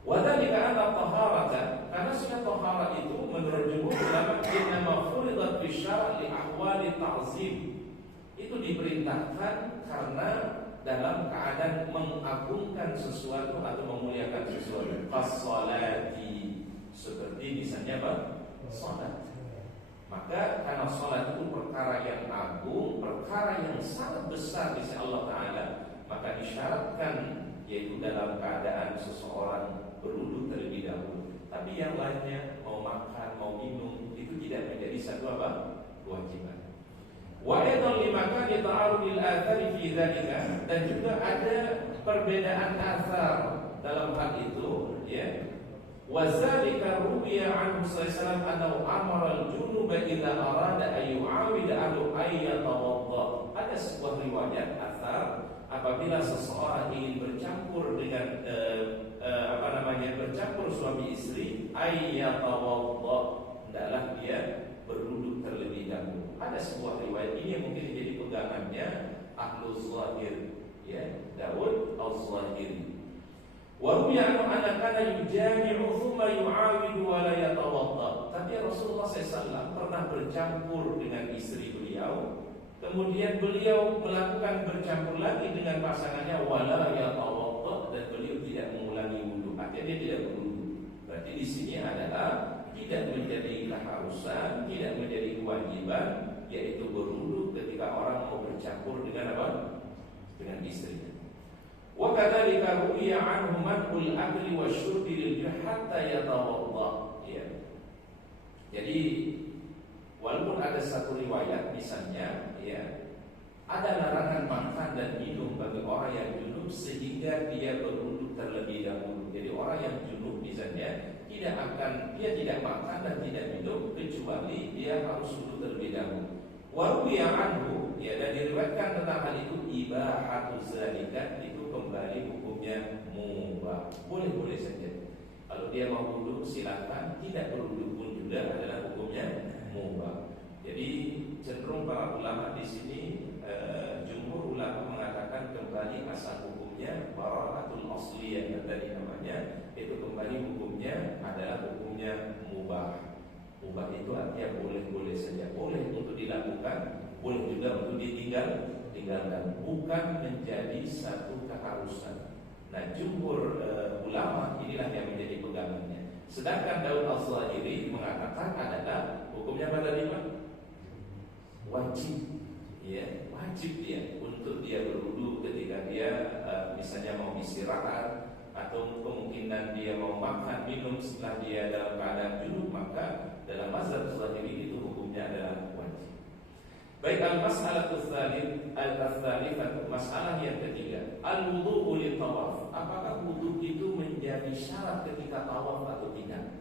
Wadhalika anna taharata, karena sunnah taharah itu menurut jumhur ulama innama furidat fi syara' li ahwali ta'zim. Itu diperintahkan karena dalam keadaan mengagungkan sesuatu atau memuliakan sesuatu. As-salati, seperti misalnya apa? Salat. Maka karena salat itu perkara yang agung, perkara yang sangat besar di sisi Allah Ta'ala, maka disyaratkan yaitu dalam keadaan seseorang berwudu terlebih dahulu. Tapi yang lainnya, mau makan, mau minum, itu tidak menjadi satu apa? Kewajiban. Wa aidan limakan ta'arudil athari fi dzalika, dan juga ada perbedaan athar dalam hal itu, ya. Wa dzalika ruwiya anhu sallallahu annahu amara al-junuba idza arada ay yu'awida alu ayyatawadda. Ada sebuah riwayat athar apabila seseorang ingin bercampur dengan bercampur suami istri, ayyatawadda, hendaklah dia berwudu terlebih dahulu. Ada sebuah riwayat ini yang mungkin jadi pegangannya Ahlul Zahir, ya, Daud al-Zahiri. Wa ruwiya anna kana yujami'u thumma yu'awidu wa la yatawadda. Tapi Rasulullah SAW pernah bercampur dengan istri beliau, kemudian beliau melakukan bercampur lagi dengan pasangannya wala yatawadda, dan beliau tidak mengulangi wudu. Artinya dia tidak berwudu. Berarti di sini adalah tidak menjadi keharusan, tidak menjadi kewajiban, yaitu berwudu ketika orang mau bercampur dengan apa? Dengan istrinya. Wa kadzalika ruwiya anhu man'ul akli wasyurbi lil hatta yatawadda. Ya. Jadi walaupun ada satu riwayat misalnya, ya, ada larangan makan dan minum bagi orang yang junub sehingga dia berwudu terlebih dahulu. Jadi orang yang junub misalnya dia tidak makan dan tidak minum kecuali dia harus wudu terlebih dahulu. Wa ruwiya anhu, ya, dan diriwayatkan tentang hal itu ibahatu zalika, itu kembali hukumnya mubah. Boleh-boleh saja. Kalau dia mau wudu silakan, tidak berwudu pun juga adalah hukumnya mubah. Jadi cenderung para ulama di sini, jumhur ulama mengatakan kembali asal hukumnya bara'atul asliyah yang tadi namanya, itu kembali hukumnya adalah hukumnya mubah. Mubah itu artinya boleh-boleh saja, boleh untuk dilakukan, boleh juga untuk ditinggalkan, bukan menjadi satu keharusan. Nah, jumhur ulama inilah yang menjadi pegangannya. Sedangkan Daud al-Zahiri mengatakan adalah hukumnya pada lima wajib, ya, wajib dia untuk dia berwudu ketika dia misalnya mau istirahat, atau kemungkinan dia mau makan minum setelah dia dalam keadaan junub, maka dalam mazhab Zahiri itu hukumnya adalah wajib. Baik, al-mas'alatul tsalitsah, masalah yang ketiga, al-wudhu li tawaf. Apakah wudu itu menjadi syarat ketika tawaf atau tidak?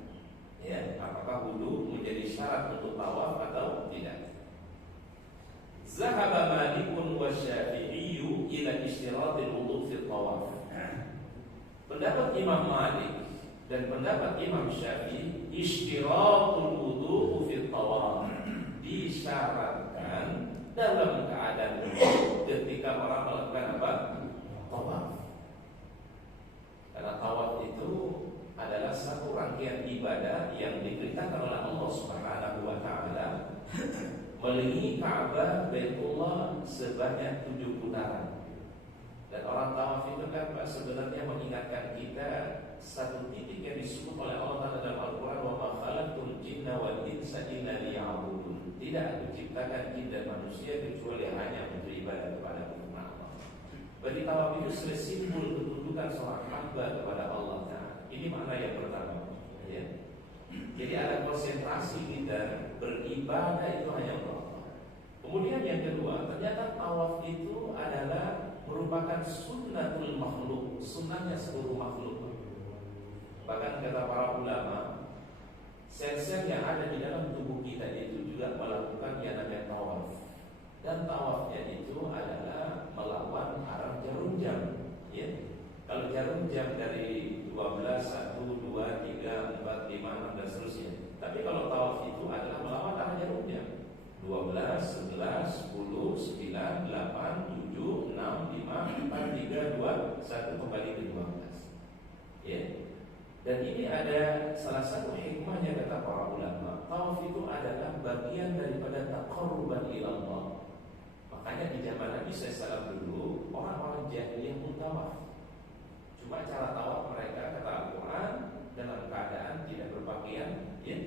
Ya, apakah wudu menjadi syarat untuk tawaf atau tidak? Zahaba Malikun wa Syafi'iyyu ila ishtiratil wudu fi tawaf. Pendapat Imam Malik dan pendapat Imam Syafi'i, ishtiratul wudu fi tawaf, disyaratkan dalam keadaan ketika orang melakukan apa? Tawaf. Karena tawaf itu adalah satu rangkaian ibadah yang diperintahkan oleh Allah Subhanahu wa taala melilingi Ka'bah Baitullah sebanyak 7 putaran. Dan orang tawaf itu kan Pak sebenarnya mengingatkan kita satu titik yang disebut oleh Allah Ta'ala dalam Al-Quran, wa ma khalaqtul jinna wal insa illa liya'budun. Tidak aku ciptakan jin dan manusia kecuali hanya untuk ibadah kepada Allah. Berarti tawaf itu sebagai simbol kedudukan seorang hamba kepada Allah Ta'ala. Ini makna yang pertama, ya. Jadi ada konsentrasi kita beribadah itu hanya Allah. Kemudian yang kedua, ternyata tawaf itu adalah merupakan sunnatul makhluk, sunnahnya seluruh makhluk. Bahkan kata para ulama, sel-sel yang ada di dalam tubuh kita itu juga melakukan yang namanya tawaf. Dan tawafnya itu adalah melawan arah jarum jam, ya. 12, 11, 10, 9, 8, 7, 6, 5, 4, 3, 2, 1 kembali ke 12. Ya. Dan ini ada salah satu hikmahnya kata para ulama. Tawaf itu adalah bagian daripada taqarruban ila Allah. Makanya di zaman Nabi SAW dulu orang-orang jahiliyah pun tawaf. Cuma cara tawaf mereka kata Al-Quran dalam keadaan tidak berpakaian, ya.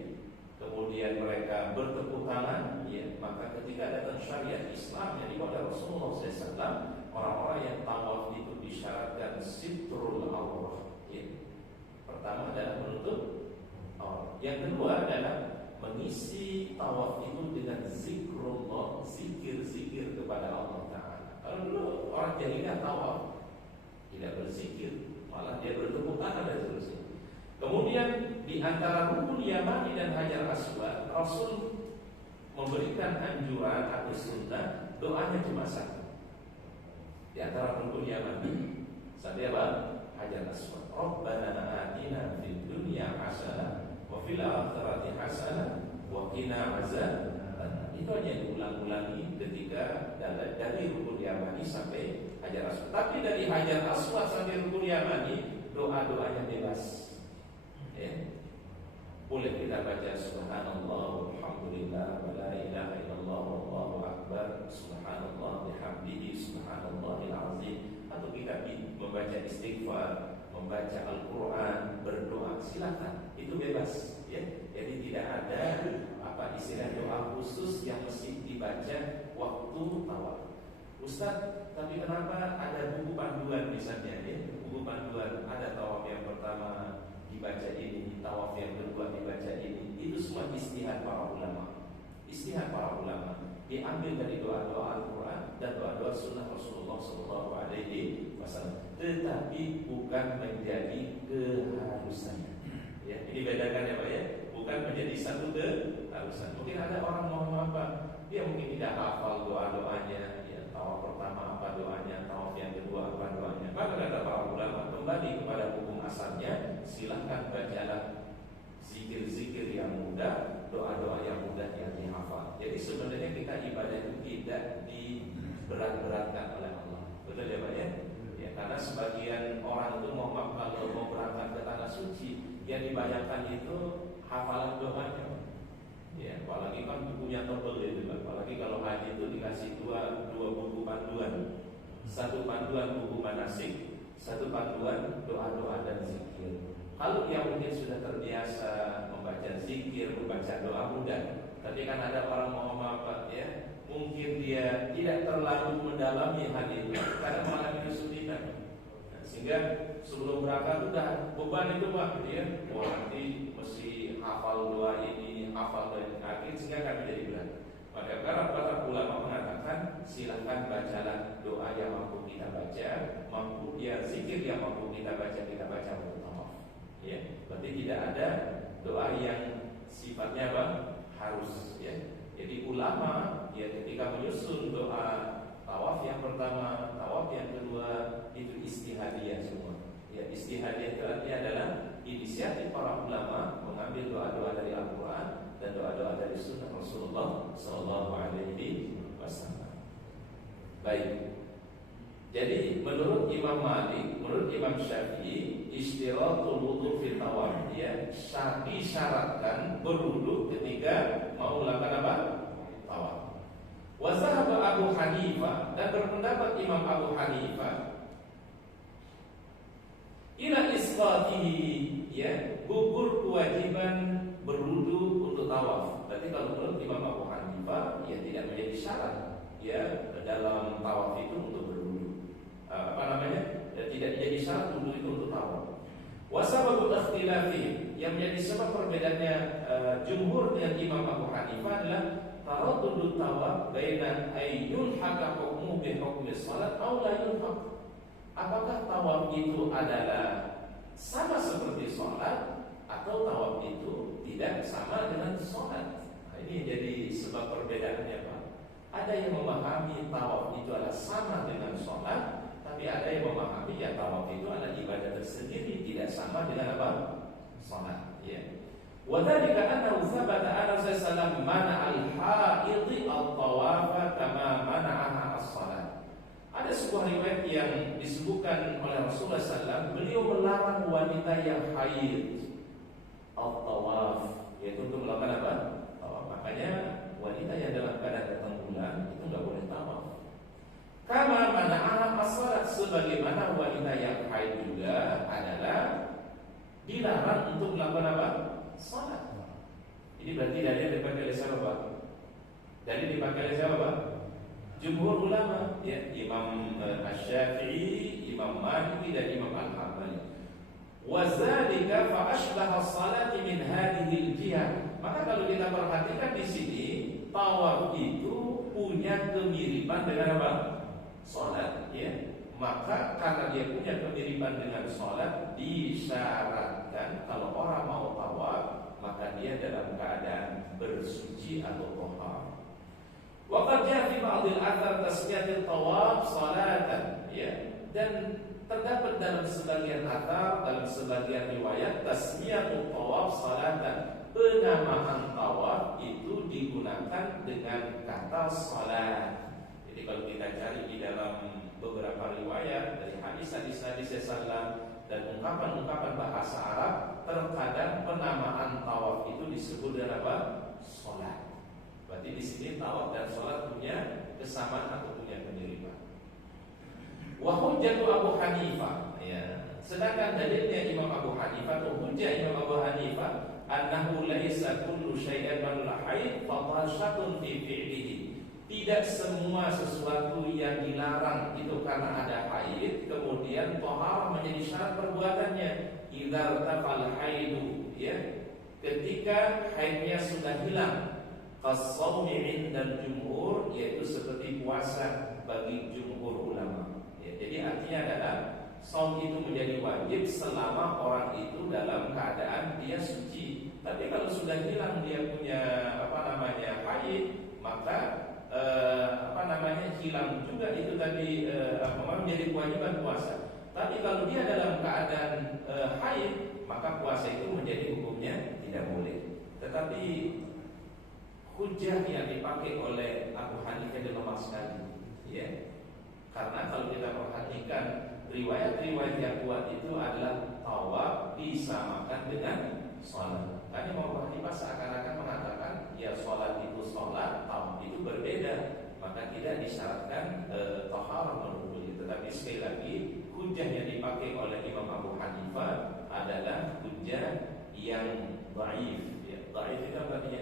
Kemudian mereka bertepuk tangan, ya. Maka ketika datang syariat Islam yang dibawa oleh Rasulullah SAW, orang-orang yang tawaf itu disyaratkan sitrul aurah, ya. Pertama adalah menutup aurat. Yang kedua adalah mengisi tawaf itu dengan zikrullah, zikir-zikir kepada Allah Ta'ala. Kalau dulu orang jahiliyah tawaf tidak berzikir, malah dia bertepuk tangan dan seterusnya. Kemudian di antara rukun Yamani dan Hajar Aswad, Rasul memberikan anjuran atau sunnah, doanya cuma satu. Di antara rukun Yamani, satu apa? Hajar Aswad. Rabbana atina fid dunya hasanah wa fil akhirati hasanah wa qina azaban. Itu hanya diulang-ulangi ketika dari rukun Yamani sampai Hajar Aswad. Tapi dari Hajar Aswad sampai rukun Yamani, doa-doanya bebas. Ya. Boleh kita baca subhanallah walhamdulillah wa la ilaha illallah wallahu akbar, subhanallah bihamdihi subhanallahil azim, atau kita membaca istighfar, membaca Al-Quran, berdoa, silakan, itu bebas, ya. Jadi tidak ada apa istilah doa khusus yang mesti dibaca waktu tawaf. Ustaz, tapi kenapa ada buku panduan misalnya, ya? Buku panduan, ada tawaf yang pertama dibaca ini, tawaf yang kedua dibaca ini. Itu semua istihad para ulama. Istihad para ulama diambil dari doa-doa Al-Quran dan doa-doa sunnah Rasulullah SAW, tetapi bukan menjadi keharusan. Ya, ini bedakan ya Pak ya. Bukan menjadi satu keharusan. Mungkin ada orang mau apa? Dia mungkin tidak hafal doa-doanya. Ya, tawaf pertama apa doanya, tawaf yang kedua apa doanya. Maka kata para ulama, kembali kepada hukum asalnya, silahkan bacalah zikir-zikir yang mudah, doa-doa yang mudah yang dihafal. Jadi sebenarnya kita ibadah itu tidak diberat-beratkan oleh Allah. Betul ya Pak ya? Ya, karena sebagian orang itu mau berangkat ke tanah suci, yang dibayangkan itu hafalan doanya. Ya, apalagi kan bukunya tebel itu, apalagi kalau haji itu dikasih dua buku panduan. Satu panduan buku manasik, satu panduan doa-doa dan zikir. Kalau yang mungkin sudah terbiasa membaca zikir, membaca doa mudah. Tapi kan ada orang mau apa ya, mungkin dia tidak terlalu mendalami hal itu, karena mengalami kesulitan. Sehingga sebelum berangkat sudah beban itu Pak, dia nanti mesti hafal doa ini, hafal doa ini, akhirnya sehingga kami jadi berat. Maka para ulama mengatakan silahkan bacalah doa yang mampu kita baca, mampu ya zikir yang mampu kita baca untuk tawaf. Ya, berarti tidak ada doa yang sifatnya apa? Harus ya. Jadi ulama ya ketika menyusun doa tawaf yang pertama, tawaf yang kedua itu istihadiyah semua. Ya, istihadiyah itu artinya adalah inisiatif para ulama mengambil doa-doa dari Al-Quran dan doa-doa dari Sunnah Rasulullah SAW. Baik. Jadi menurut Imam Malik, menurut Imam Syafi'i, ishtiratul wudu fil tawaf, ya, disyaratkan berwudu ketika mau melakukan apa? Tawaf. Wa zahaba Abu Hanifah, dan berpendapat Imam Abu Hanifah ila isqatihi, ya, gugur kewajiban berwudu untuk tawaf. Berarti kalau menurut Imam Abu Hanifah, ya tidak menjadi syarat ya dalam tawaf itu untuk berwudu. Tidak jadi syarat wudu itu untuk tawaf. Wa sababul ikhtilafi, yang menjadi sebab perbedaannya jumhur dengan Imam Abu Hanifah adalah taraddudut tawaf baina ayyul haka hukmu bi hukmi shalat aw la yulhaq. Apakah tawaf itu adalah sama seperti sholat atau tawaf itu tidak sama dengan sholat? Nah, ini jadi sebab perbedaannya Pak. Ada yang memahami tawaf itu adalah sama dengan sholat, tapi ada yang memahami ya tawaf itu adalah ibadah tersendiri, tidak sama dengan apa? Sholat. Ya. Wa dzalika annahu thabata anna sallallahu mana al-haidhi at-tawafa kama mana'aha as-salat. Ada sebuah riwayat yang disebutkan oleh Rasulullah SAW, beliau melarang wanita yang haid at-tawaf, yaitu untuk melakukan apa? Tawaf. Makanya wanita yang dalam keadaan datang bulan itu nggak boleh tawaf. Kama mana'aha as-salat, sebagaimana wanita yang haid juga adalah dilarang untuk melakukan apa? Salat. Ini berarti dalil dipakai oleh siapa, Pak? Dalil dipakai oleh siapa, Pak? Jumhur ulama, ya, Imam Asy-Syafi'i, Imam Maliki dan Imam Al-Hambali. Wa dzalika fa ashbaha as-salati min hadhihi al-jihah. Maka kalau kita perhatikan di sini, tawaf itu punya kemiripan dengan apa? Salat, ya. Maka karena dia punya kemiripan dengan sholat, disyaratkan kalau orang mau tawaf maka dia dalam keadaan bersuci atau tahar. Waqad jaa fi ba'dil athar tasmiyatul tawaf salatan, ya. Dan terdapat dalam sebagian athar, dalam sebagian riwayat, tasmiyatul tawaf salatan, penamaan tawaf itu digunakan dengan kata salat. Jadi kalau kita cari di dalam beberapa riwayat dari hadis-hadis Nabi sallallahu dan ungkapan-ungkapan bahasa Arab, terkadang penamaan tawaf itu disebut dengan apa? Salat. Berarti di sini tawaf dan salat punya kesamaan atau punya kemiripan. Wa hujjatu Abu Hanifah, ya. Sedangkan dalilnya Imam Abu Hanifah atau hujjah Imam Abu Hanifah, annahu laisa kullu syai'in min al-haid fatashatun fi fi'lihi. Tidak semua sesuatu yang dilarang itu karena ada haid kemudian tahar menjadi syarat perbuatannya. Idza tafal haidu, ya, ketika haidnya sudah hilang, qas-shaumi 'inda jumhur, yaitu seperti puasa bagi jumhur ulama, ya. Jadi artinya adalah shaum itu menjadi wajib selama orang itu dalam keadaan dia suci. Tapi kalau sudah hilang dia punya haid, maka hilang juga itu tadi menjadi kewajiban puasa. Tapi kalau dia dalam keadaan haid, maka puasa itu menjadi hukumnya tidak boleh. Tetapi hujah yang dipakai oleh Abu Hanifah itu lemah sekali, ya. Karena kalau kita perhatikan riwayat-riwayat yang kuat itu adalah tawaf disamakan dengan sholat. Karena Imam Abu Hanifah seakan-akan mengatakan ya sholat itu sholat, tawaf itu berbeda, maka tidak disyaratkan taharah menurutnya. Tetapi sekali lagi hujah yang dipakai oleh Imam Abu Hanifah adalah hujah yang dhaif, ya. Dhaif itu artinya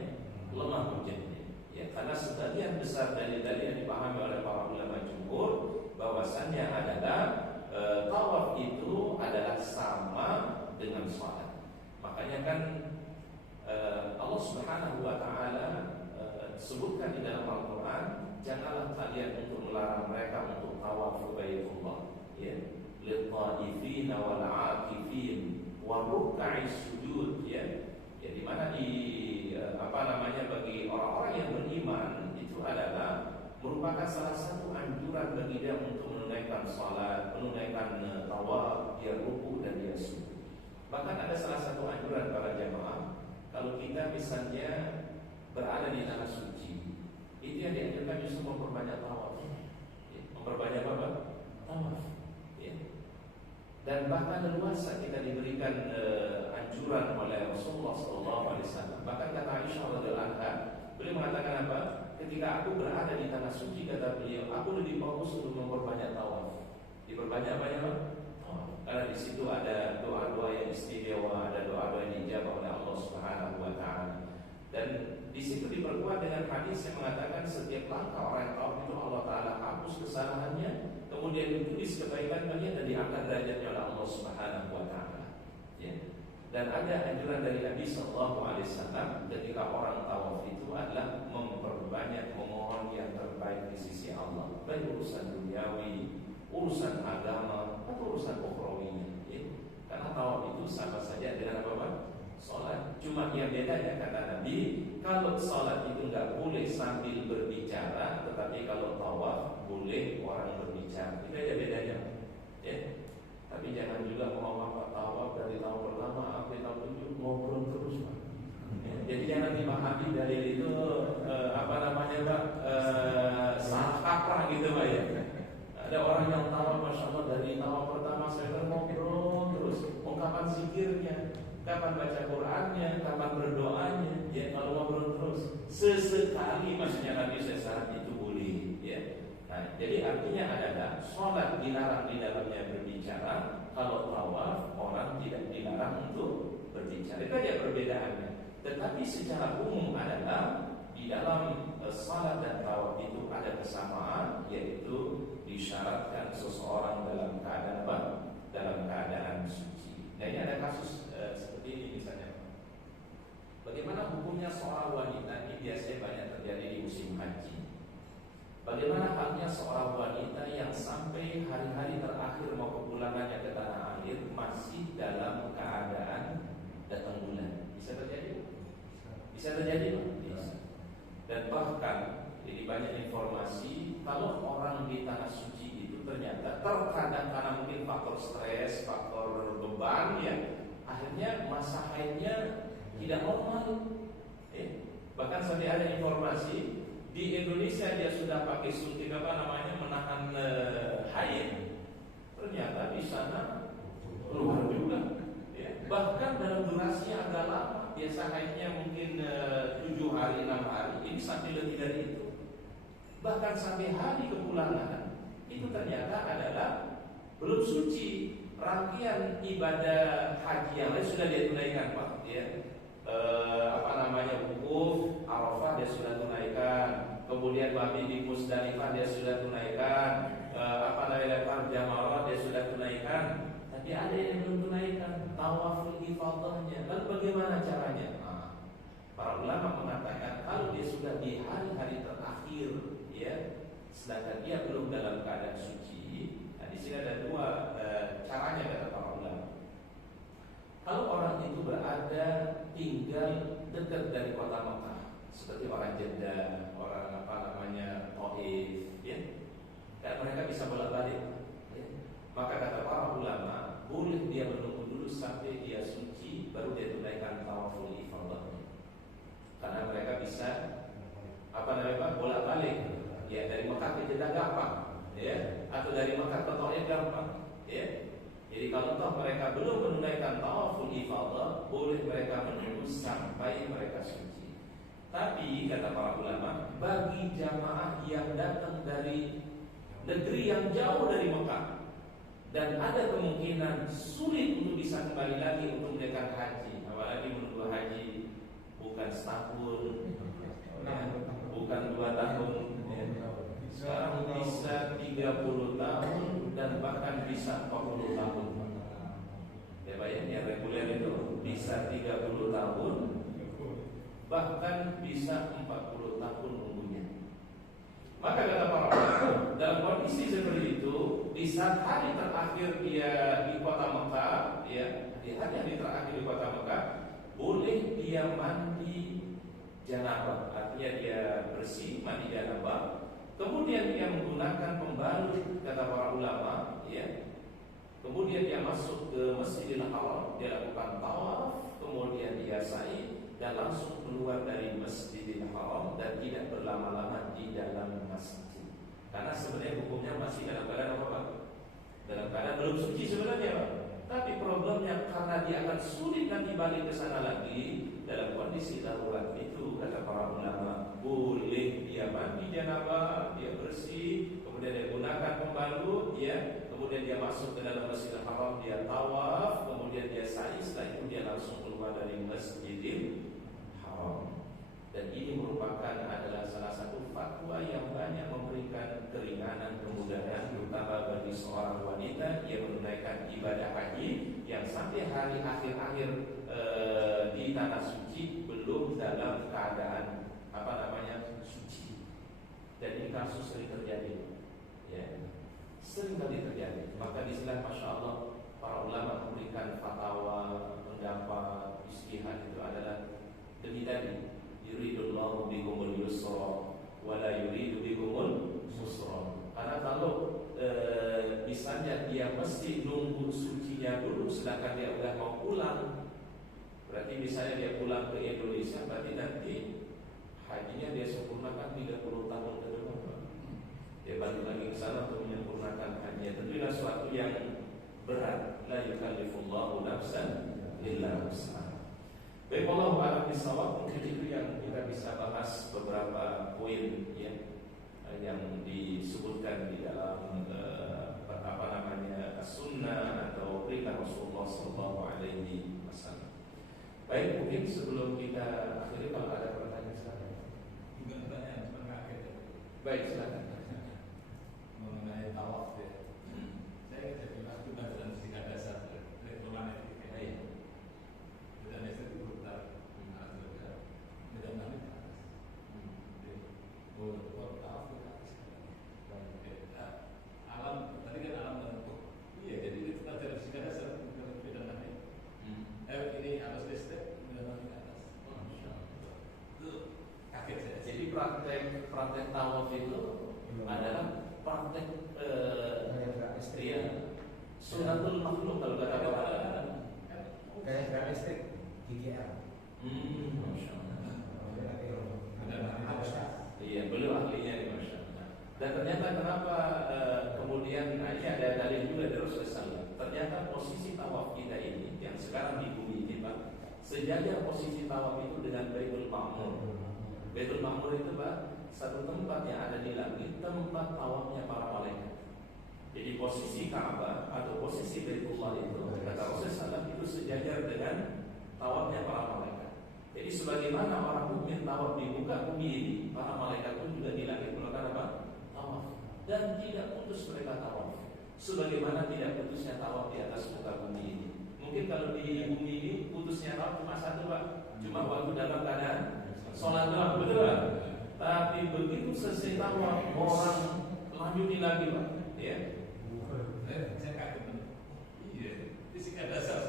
lemah hujahnya, ya. Karena sebagian besar dalil-dalil yang dipahami oleh para ulama jumhur bahwasannya adalah tawaf itu adalah sama dengan sholat. Makanya kan Allah Subhanahu wa taala sebutkan di dalam Al-Qur'an, janganlah kalian untuk melarang mereka untuk tawaf ke Baitullah, ya, lit-taifin wal 'akifin wa ruk'is sujud, ya. Ya, di mana bagi orang-orang yang beriman itu adalah merupakan salah satu anjuran bagi dia untuk menunaikan salat, menunaikan tawaf, dia ruku dan dia sujud. Bahkan ada salah satu anjuran para jamaah, kalau kita misalnya berada di tanah suci, itu yang dianjurkan justru memperbanyak tawaf, ya. Memperbanyak apa? Tawaf, ya. Dan bahkan leluasa kita diberikan anjuran oleh Rasulullah SAW. Bahkan kata Aisyah radhiyallahu anha, beliau mengatakan apa? Ketika aku berada di tanah suci, kata beliau, aku lebih fokus untuk memperbanyak tawaf. Diperbanyak banyak apa? Karena di situ ada doa-doa yang istimewa, ada doa-doa yang dijawab oleh Allah Subhanahu wa taala. Dan di situ diperkuat dengan hadis yang mengatakan setiap langkah orang yang tawaf itu Allah taala hapus kesalahannya, kemudian ditulis kebaikan baginya dan diangkat derajatnya oleh Allah Subhanahu wa taala. Ya. Dan ada anjuran dari Nabi sallallahu alaihi wasallam ketika orang tawaf itu adalah memperbanyak memohon yang terbaik di sisi Allah, baik urusan duniawi, urusan agama atau urusan ukhrawinya, ya. Karena tawaf itu sama saja dengan apa? Salat. Cuma yang bedanya kata Nabi, kalau salat itu enggak boleh sambil berbicara, tetapi kalau tawaf boleh orang berbicara. Itu aja bedanya, ya. Tapi jangan juga mau apa tawaf dari tahun pertama sampai tahun 7 ngobrol terus, Pak. kapan baca Qurannya, kapan berdoanya. Ya, kalau ngobrol terus, sesekali maksudnya Nabi SAW itu boleh. Ya. Nah, jadi artinya adalah sholat dilarang di dalamnya berbicara. Kalau tawaf orang tidak dilarang untuk berbicara. Itu aja perbedaannya. Tetapi secara umum adalah di dalam salat dan tawaf itu ada kesamaan, yaitu disyaratkan seseorang dalam keadaan apa? Dalam keadaan suci. Nah, ini ada kasus seperti ini misalnya. Bagaimana hukumnya seorang wanita? Ini biasanya banyak terjadi di musim haji. Bagaimana halnya seorang wanita yang sampai hari-hari terakhir mau kepulangannya ke tanah air masih dalam keadaan datang bulan? Bisa terjadi? Bisa terjadi, Pak? Bisa. Dan bahkan ini banyak informasi kalau orang di tanah suci itu ternyata terkadang karena mungkin faktor stres, faktor beban ya, akhirnya masa haidnya tidak normal. Bahkan sampai ada informasi di Indonesia dia sudah pakai suntik menahan haid, ternyata di sana keluar juga. Bahkan dalam durasi yang agak lama, biasa haidnya mungkin 7 hari 6 hari, ini sampai lebih dari itu. Bahkan sampai hari kepulangan itu ternyata adalah belum suci. Rangkaian ibadah haji yang lain sudah dia tunaikan, Pak. Wukuf Arafah dia sudah tunaikan, kemudian mabit di Musdalifah dia sudah tunaikan, lempar jamarah dia sudah tunaikan. Tapi ada yang belum tunaikan, tawaful ifadahnya. Lalu bagaimana caranya? Para ulama mengatakan kalau dia sudah di hari-hari terakhir, ya, sedangkan dia belum dalam keadaan suci. Nah, di sini ada dua caranya kata para ulama. Kalau orang itu berada tinggal dekat dari kota Mekah, seperti orang Jeddah, orang Taif, ya, dan mereka bisa bolak-balik. Maka kata para ulama, boleh dia menunggu dulu sampai dia suci, baru dia tunaikan tawaful ifadah. Karena mereka bisa bolak-balik. Ya, dari Mekah ke Jeddah gampang, ya, atau dari Mekah ke Taif gampang, ya. Jadi kalau toh mereka belum menunaikan tawaful ifadah, boleh mereka menunggu sampai mereka suci. Tapi kata para ulama, bagi jamaah yang datang dari negeri yang jauh dari Mekah dan ada kemungkinan sulit untuk bisa kembali lagi untuk menunaikan haji, apalagi menunggu haji bukan setahun, bukan 2 tahun, sekarang bisa 30 tahun dan bahkan bisa 40 tahun. Ya bayangnya reguler itu bisa 30 tahun, bahkan bisa 40 tahun nunggunya. Maka kata para ulama, dalam kondisi seperti itu, di saat hari terakhir dia di kota Mekah, ya, di hari terakhir di kota Mekah, boleh dia mandi janabah, artinya dia bersih mandi janabah. Kemudian dia menggunakan pembalut kata para ulama, ya. Kemudian dia masuk ke Masjidil Haram, dia lakukan tawaf, kemudian dia sa'i dan langsung keluar dari Masjidil Haram dan tidak berlama-lama di dalam masjid. Karena sebenarnya hukumnya masih dalam keadaan apa, Pak? Dalam keadaan belum suci sebenarnya, Pak. Tapi problemnya karena dia akan sulit nanti balik ke sana lagi dalam kondisi darurat itu, kata para ulama, boleh dia mandi janabah, dia bersih, kemudian dia gunakan pembalut, ya, kemudian dia masuk ke dalam Masjidil Haram, dia tawaf, kemudian dia sa'i, setelah itu dia langsung keluar dari Masjidil Haram. Dan ini merupakan adalah salah satu fatwa yang banyak memberikan keringanan kemudahan terutama bagi seorang wanita yang menunaikan ibadah haji yang sampai hari akhir-akhir di tanah suci belum dalam keadaan suci. Dan ini kasus sering terjadi, ya, sering kali terjadi. Maka di sini masya Allah para ulama memberikan fatwa, pendapat, istihad itu adalah demi tadi, yuridullahu bikumul yusra wa la yuridu bikumul usra. Karena kalau misalnya dia mesti nunggu sucinya dulu sedangkan dia udah mau pulang, berarti misalnya dia pulang ke Indonesia, berarti nanti hajinya dia sempurnakan 30 tahun ke depan. Dia balik lagi ke sana untuk menyempurnakan hajinya. Tentunya suatu yang berat. La yukallifullahu nafsan illa wus'aha. Baik, wallahu a'lam bishawab. Mungkin itu yang kita bisa bahas beberapa poin ya yang disebutkan di dalam sunnah atau perintah Rasulullah SAW. Baik, mungkin sebelum kita akhiri kalau ada pertanyaan silakan. Bukan pertanyaan, cuma kaget ya. Baik, silakan. Mengenai tawaf ya. Saya jelas juga dalam singkat dasar elektronik ya. Dan itu berputar tidak nanti ke atas. Tawaf ke atas. Alam tadi kan alam bentuk. Iya, jadi itu dalam singkat dasar beda nanti. Ini harus listrik tidak nanti ke atas. Itu kaget saya. Jadi praktek tawaf itu adalah praktek sunatul makhluk kalau kata orang kayak listrik GGR. Masya Allah. Iya, beliau ahlinya nih, Masya Allah. Dan ternyata kenapa kemudian ini ada dalil juga dari Rasulullah SAW. Ternyata posisi tawaf kita ini yang sekarang di bumi ini, Pak, sejajar posisi tawaf itu dengan Baitul Ma'mur. Baitul Ma'mur itu, Pak, satu tempat yang ada di langit, tempat tawafnya para malaikat. Jadi posisi Ka'bah atau posisi Baitullah itu kata Rasulullah SAW itu sejajar dengan tawafnya para malaikat. Jadi sebagaimana orang mukmin tawaf di muka bumi ini, para malaikat pun juga di langit melakukan apa? Tawaf. Dan tidak putus mereka tawaf. Sebagaimana tidak putusnya tawaf di atas muka bumi ini. Mungkin kalau di bumi ini putusnya tawaf cuma satu, Pak. Cuma waktu dalam keadaan sholat doang, betul Pak? Tapi begitu selesai tawaf orang lanjutin lagi, Pak. Ya. Saya kaget. Iya, di singkat dasar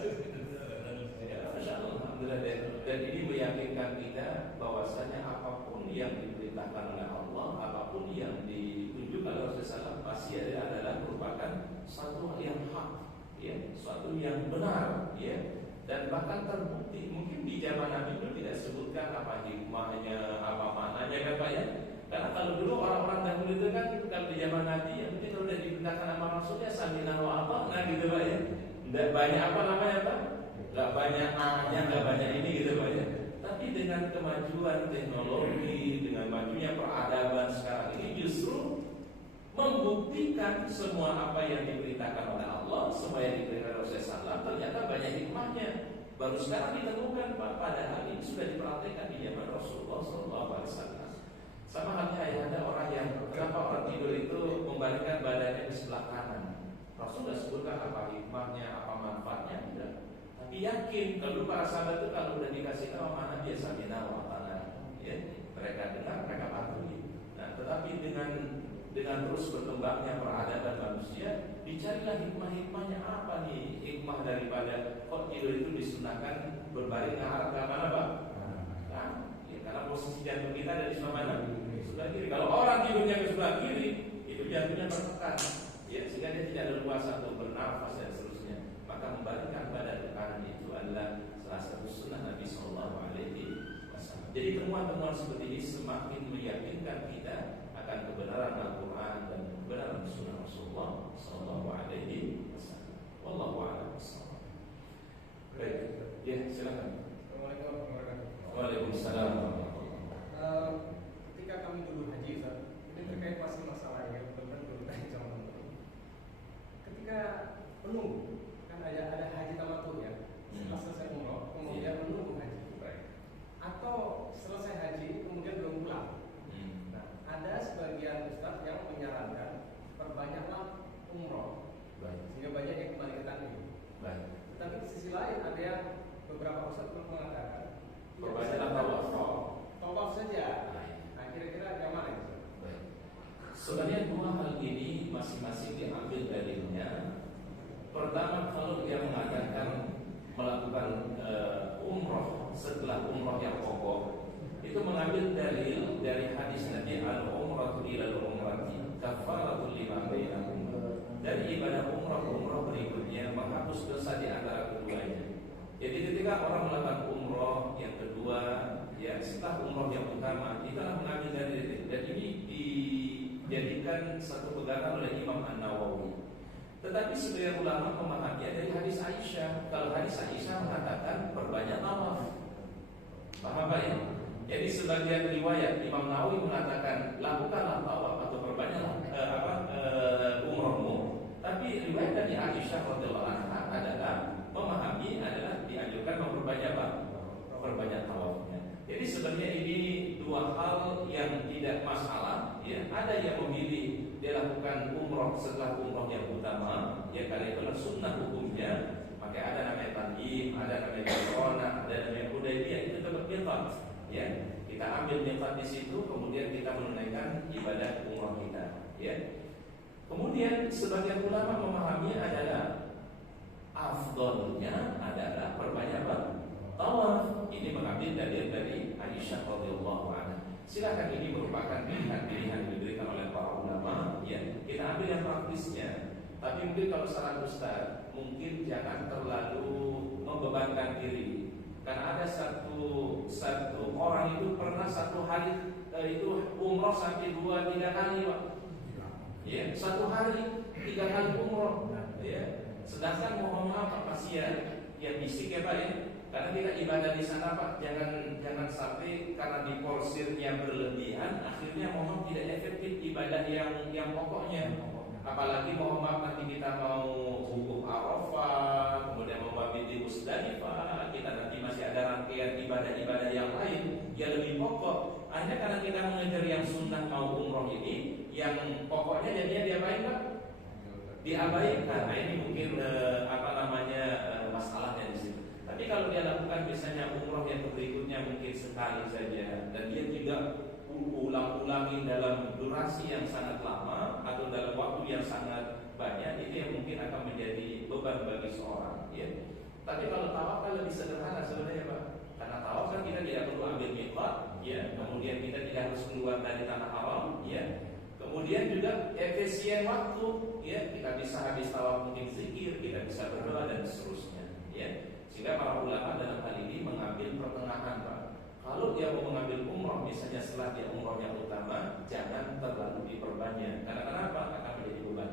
Alhamdulillah, dan ini meyakinkan kita bahwasanya apapun yang diperintahkan oleh Allah, apapun yang ditunjukkan oleh Rasulullah SAW pasti adalah merupakan suatu yang hak, ya, suatu yang benar, ya. Dan bahkan terbukti mungkin di zaman Nabi itu tidak sebutkan apa hikmahnya, apa maknanya kan Pak ya. Karena kalau dulu orang-orang dahulu itu kan kalau di zaman Nabi ya mungkin kalau sudah diperintahkan sama Rasulnya sami'na wa ata'na gitu Pak ya. Tidak banyak apa namanya Pak? Tidak banyak A-nya, tidak banyak ini gitu Pak ya. Tapi dengan kemajuan teknologi, dengan majunya peradaban sekarang ini justru membuktikan semua apa yang diberitakan oleh Allah, semua yang diberitakan oleh Rasulullah ternyata banyak hikmahnya. Baru sekarang ditemukan Pak, padahal ini sudah dipraktekkan di zaman Rasulullah SAW. Sama halnya ada orang yang kenapa orang tidur itu membalikkan badannya di sebelah kanan. Rasul sudah sebutkan apa hikmahnya, apa manfaatnya, tidak. Tapi yakin kalau para sahabat itu kalau sudah dikasih tahu mana biasa bina wapana, ya mereka dengar, mereka patuhi. Nah, tetapi dengan terus berkembangnya peradaban manusia, dicarilah hikmah-hikmahnya apa nih? Hikmah daripada kok tidur itu disunahkan berbaring ke mana Pak? Nah, ya, karena posisi jantung kita ada di sebelah mana? Sebelah kiri. Kalau orang tidurnya ke sebelah kiri, itu jantungnya tertekan, ya sehingga dia tidak leluasa untuk bernafas dan seterusnya. Maka membalikkan badan ke kanan itu adalah salah satu sunnah Nabi SAW. Jadi temuan-temuan seperti ini semakin meyakinkan kita akan kebenaran Al-Quran dan kebenaran Sunnah Rasulullah SAW. Wallahu a'lam bishawab. Baik, ya silakan. Assalamualaikum warahmatullahi wabarakatuh. Waalaikumsalam. Ketika kami dulu haji, ini terkait masih masalah yang belum zaman dulu. Ketika menunggu, kan ada haji tamattu ya. Setelah selesai umroh, kemudian menunggu haji. Atau selesai haji kemudian belum pulang. Nah, ada sebagian ustaz yang menyarankan perbanyaklah umroh, sehingga banyak yang kembali ke tanah. Tetapi di sisi lain ada yang beberapa ustaz mengatakan perbanyaklah tawaf saja. Nah, kira-kira yang mana itu? Sebenarnya dua hal ini masing-masing diambil dalilnya. Pertama, kalau dia mengatakan melakukan umroh setelah umroh yang pokok, itu mengambil dalil dari hadis Nabi al-umratu ilal umrati kafaratul lima bainahum. Dari ibadah umroh berikutnya menghapus dosa di antara keduanya. Jadi ketika orang melakukan umroh yang kedua, ya setelah umroh yang utama, kita mengambil dalil dan ini dijadikan satu pegangan oleh Imam An-Nawawi. Tetapi sebagian ulama memahaminya dari hadis Aisyah. Kalau hadis Aisyah mengatakan perbanyak tawaf. Paham Pak ya? Jadi sebagian riwayat Imam Nawawi mengatakan lakukanlah tawaf atau perbanyaklah umrohmu. Tapi riwayat dari Aisyah radhiyallahu anha adalah memahami adalah dianjurkan memperbanyak apa? Perbanyak tawafnya. Jadi sebenarnya ini dua hal yang tidak masalah. Ya, ada yang memilih dia lakukan umroh setelah umroh yang utama, ya karena itu sunnah hukumnya. Maka ada namanya tanjim, ada namanya corona, ada namanya Hudaybiyah, itu tetap miqat. Ya, kita ambil miqat di situ, kemudian kita menunaikan ibadah umroh kita. Ya. Kemudian sebagian ulama memahami adalah afdolnya adalah perbanyak tawaf. Ini mengambil dalil dari Aisyah radhiyallahu anha. Silakan, ini merupakan pilihan-pilihan yang diberikan oleh para ulama. Ya, kita ambil yang praktisnya. Tapi mungkin kalau saran Ustaz, mungkin jangan terlalu membebankan diri. Karena ada satu orang itu pernah satu hari itu umroh sampai 2-3 kali, Pak. Ya, satu hari 3 kali umroh. Ya, sedangkan mohon maaf Pak, pasien yang bisik ya Pak ya. Karena kita ibadah di sana Pak, jangan sampai karena diporsirnya berlebihan, akhirnya mohon tidak efektif ibadah yang pokoknya. Apalagi mohon maaf nanti kita mau wukuf Arafah, kemudian mau mabit di Musdalifah, kita nanti masih ada rangkaian ibadah-ibadah yang lain yang lebih pokok. Hanya karena kita mengejar yang sunnah mau umroh ini, yang pokoknya jadinya diapain Pak? Diabaikan. Nah ini mungkin masalahnya di situ. Tapi kalau dia lakukan misalnya umroh yang berikutnya mungkin sekali saja, dan dia tidak ulang-ulangi dalam durasi yang sangat lama atau dalam waktu yang sangat banyak, itu yang mungkin akan menjadi beban bagi seorang. Ya. Tapi kalau tawaf kan lebih sederhana sebenarnya Pak. Karena tawaf kan kita tidak perlu ambil miqat, ya. Kemudian kita tidak harus keluar dari tanah haram, ya. Kemudian juga efisien waktu, ya. Kita bisa habis tawaf mungkin zikir, kita bisa berdoa dan seterusnya, ya. Sehingga para ulama dalam hal ini mengambil pertengahan Pak. Kalau dia mau mengambil umroh misalnya setelah dia umroh yang utama, jangan terlalu diperbanyak. Karena kenapa? Akan menjadi beban.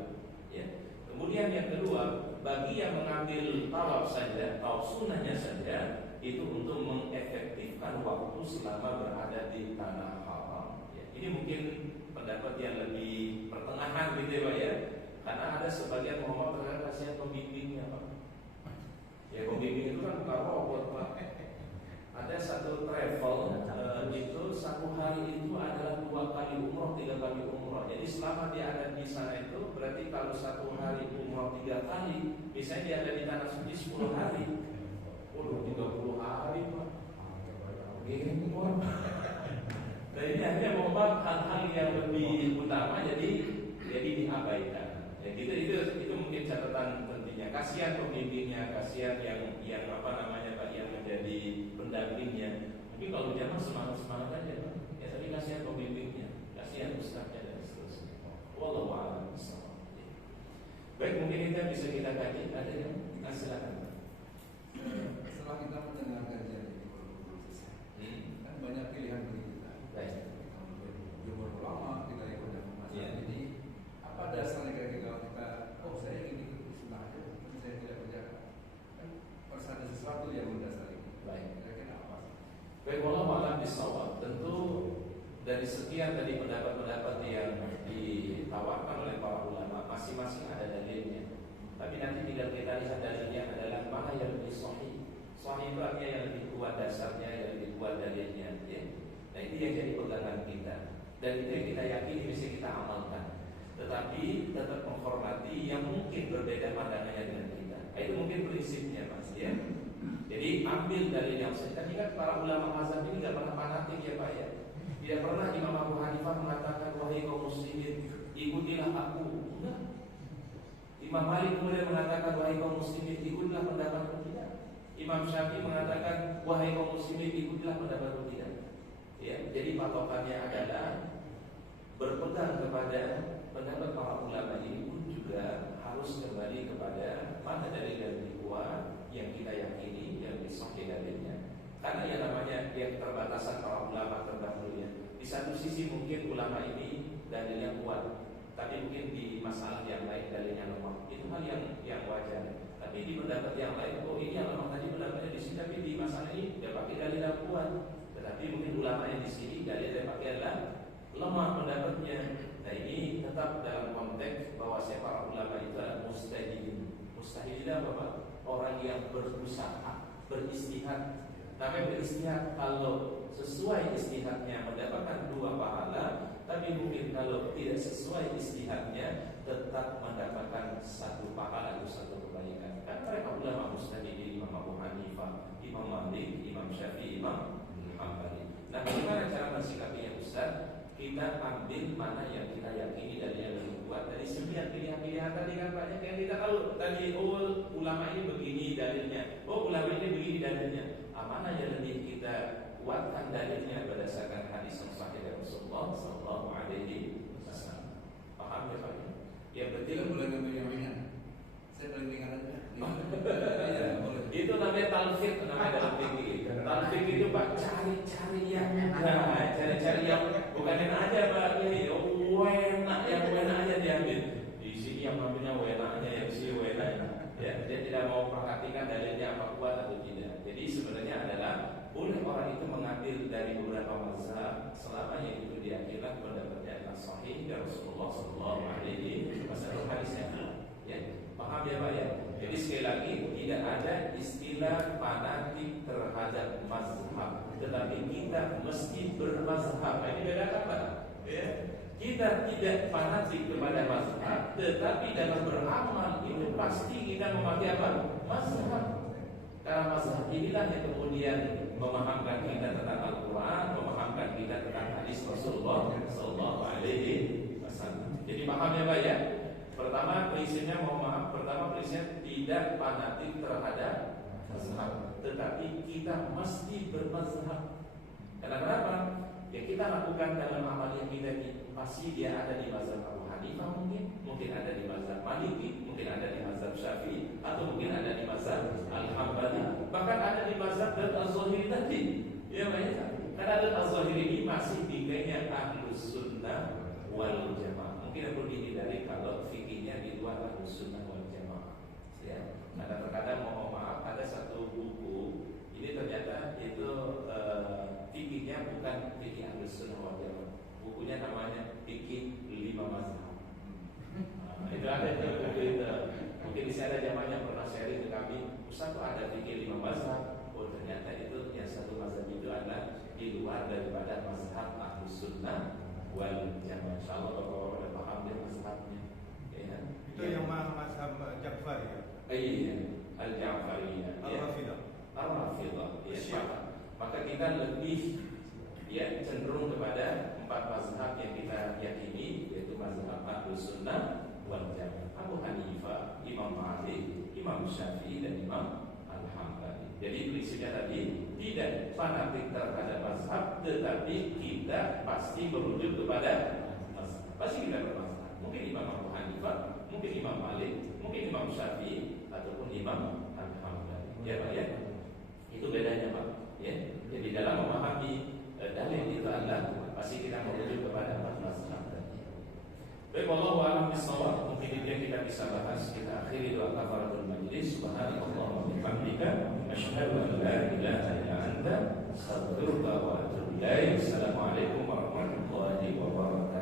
Ya. Kemudian yang kedua, bagi yang mengambil tawaf saja, tawaf sunnahnya saja, itu untuk mengefektifkan waktu selama berada di tanah haram. Ya. Ini mungkin pendapat yang lebih pertengahan gitu ya Pak ya. Karena ada sebagian Muhammad terkadang kasihan pembimbingnya Pak. Ya pembimbing itu kan bukan robot Pak. Ada satu travel itu satu hari itu adalah 2 kali umroh, 3 kali umroh. Jadi selama dia ada di sana itu berarti kalau satu hari umroh 3 kali, misalnya dia ada di tanah suci 10 hari. 30 hari Pak. Nah ini hanya membuat hal-hal yang lebih utama jadi diabaikan. Ya itu mungkin catatan pentingnya. Kasihan pembimbingnya, kasihan yang Pak yang menjadi pendampingnya. Mungkin kalau jamaah semangat aja Pak. Ya tapi kasihan pembimbingnya, kasihan ustaznya dan seterusnya. Wallahu a'lam bishawab. Baik, mungkin itu bisa kita kaji. Ada yang silakan. Setelah kita mendengar kajian ini, kan banyak pilihan bagi kita. Baik. Kita mungkin jumhur ulama, kita ikut dalam masalah ini. Apa dasarnya kalau kita, saya ingin ikut Islam aja, tapi saya tidak kerjakan. Kan harus ada sesuatu yang mendasari. Baik. Kira-kira apa? Baik, wallahu a'lam bishawab. Tentu dari sekian tadi pendapat-pendapat yang ditawarkan oleh para ulama, masing-masing ada dalilnya. Tapi nanti tidak kita lihat dalilnya adalah mana yang lebih sahih. Sahih itu artinya yang lebih kuat dasarnya, yang lebih kuat dalilnya. Ya. Nah itu yang jadi pegangan kita. Dan itu yang kita yakini bisa kita amalkan. Tetapi tetap menghormati yang mungkin berbeda pandangannya dengan kita. Nah, itu mungkin prinsipnya Mas. Ya. Jadi ambil dalil yang sahih. Kan ingat para ulama mazhab ini tidak pernah fanatik ya Pak ya. Tidak pernah Imam Abu Hanifah mengatakan wahai kaum muslimin ikutilah aku. Enggak. Imam Malik kemudian mengatakan wahai kaum muslimin ikutilah pendapatku tidak. Imam Syafi'i mengatakan wahai kaum muslimin ikutilah pendapatku tidak. Ya, jadi patokannya adalah berpegang kepada pendapat para ulama ini pun juga harus kembali kepada mana dalil yang lebih kuat yang kita yakini yang disahih dalilnya. Karena yang namanya yang terbatasan para ulama terdahulu ya. Di satu sisi mungkin ulama ini dalilnya kuat, tapi mungkin di masalah yang lain dalilnya lemah. Itu hal yang wajar. Tapi di pendapat yang lain, oh ini yang lemah tadi pendapatnya di sini, tapi di masalah ini dia pakai dalil yang kuat. Tetapi mungkin ulama yang di sini dalil yang pakai adalah lemah pendapatnya. Nah ini tetap dalam konteks bahwa para ulama itu adalah mustahil. Mustahil itu apa Pak? Orang yang berusaha, beristihad. Namanya beristihad, kalau sesuai istihadnya mendapatkan 2 pahala, tapi mungkin kalau tidak sesuai istihadnya tetap mendapatkan 1 pahala atau 1 kebaikan. Kan mereka ulama mustahil, Imam Abu Hanifah, Imam Malik, Imam Syafi'i, Imam Hambali. Nah, bagaimana cara mensikapinya Ustaz? Kita ambil mana yang kita yakini dan yang lebih kuat dari sekian pilihan-pilihan tadi kan banyak yang kita tahu tadi. Oh ulama ini begini dalilnya, oh ulama ini begini dalilnya. Mana yang lebih kita kuatkan dalilnya berdasarkan hadis yang sahih dari Rasulullah Sallallahu Alaihi Wasallam. Paham ya Pak? Ya betul. Boleh ngambil yang ringan. Saya paling ringan aja. Itu namanya talfik, namanya dalam fikih. Talfik itu Pak cari-cari yang mudah, cari-cari yang bukan yang aja Pak. Ini enak, yang enak aja diambil. Di sini yang ambilnya enaknya, yang sini enak. Ya, dia tidak mau perhatikan dalilnya apa kuat atau tidak. Jadi sebenarnya adalah boleh orang itu mengambil dari beberapa mazhab selama yang itu diakibat pendapatnya adalah sahih dari Rasulullah Sallallahu Alaihi Wasallam hadisnya. Ya, paham ya Pak ya? Jadi sekali lagi tidak ada istilah fanatik terhadap mazhab, tetapi kita mesti bermazhab. Ini bedakan Pak. Ya. Kita tidak fanatik kepada mazhab, tetapi dalam beramal itu pasti kita memakai apa? Mazhab. Karena mazhab inilah yang kemudian memahamkan kita tentang Al-Quran, memahamkan kita tentang hadis Rasulullah Sallallahu Alaihi Wasallam. Jadi paham ya Pak ya? Pertama prinsipnya, mohon maaf, pertama prinsipnya tidak fanatik terhadap mazhab, tetapi kita mesti bermazhab. Karena kenapa? Yang kita lakukan dalam amal yang kita pasti dia ada di mazhab Abu Hanifah, mungkin ada di mazhab Maliki, mungkin ada di mazhab Syafi'i, atau mungkin ada di mazhab Al-Hambali, bahkan ada di mazhab dan Az-Zahiri tadi. Ya banyak. Karena dan Az-Zahiri ini masih bingkainya Ahlus Sunnah wal Jamaah. Mungkin perlu dihindari kalau fikihnya di luar Ahlus Sunnah wal Jamaah. Ya. Karena terkadang mohon maaf ada satu buku ini ternyata itu fikihnya bukan fikih Ahlus Sunnah wal Jamaah. Bukunya namanya Fikih 5 Mazhab. Itu ada di buku itu. Mungkin di sana zamannya pernah sharing ke kami, Ustaz tuh ada fikih 5 mazhab. Oh ternyata itu yang satu mazhab itu adalah di luar daripada mazhab Ahlus Sunnah wal Jamaah. Insyaallah kalau ada paham dia mazhabnya. Ya. Itu yang mazhab Ja'fari ya. Iya, Al-Ja'fariyah. Al-Rafidah. Al-Rafidah. Ya, maka kita lebih cenderung kepada 4 mazhab yang kita yakini, yaitu mazhab Ahlus Sunnah wal Jamaah. Abu Hanifah, Imam Malik, Imam Syafi'i dan Imam Al-Hambali. Jadi prinsipnya tadi tidak fanatik terhadap mazhab, tetapi kita pasti merujuk kepada mazhab. Pasti kita bermazhab. Mungkin Imam Abu Hanifah, mungkin Imam Malik, mungkin Imam Syafi'i ataupun Imam Al-Hambali. Ya Pak ya. Itu bedanya Pak. Ya. Jadi dalam memahami dalil itu adalah pasti kita merujuk kepada mazhab tadi. Baik, wallahu a'lam bishawab. Mungkin dia kita bisa bahas. Kita akhiri doa kafaratul majlis. Subhanallah wa bihamdika, asyhadu an la ilaha illa anta, astaghfiruka wa atubu ilaik. Assalamualaikum warahmatullahi wabarakatuh.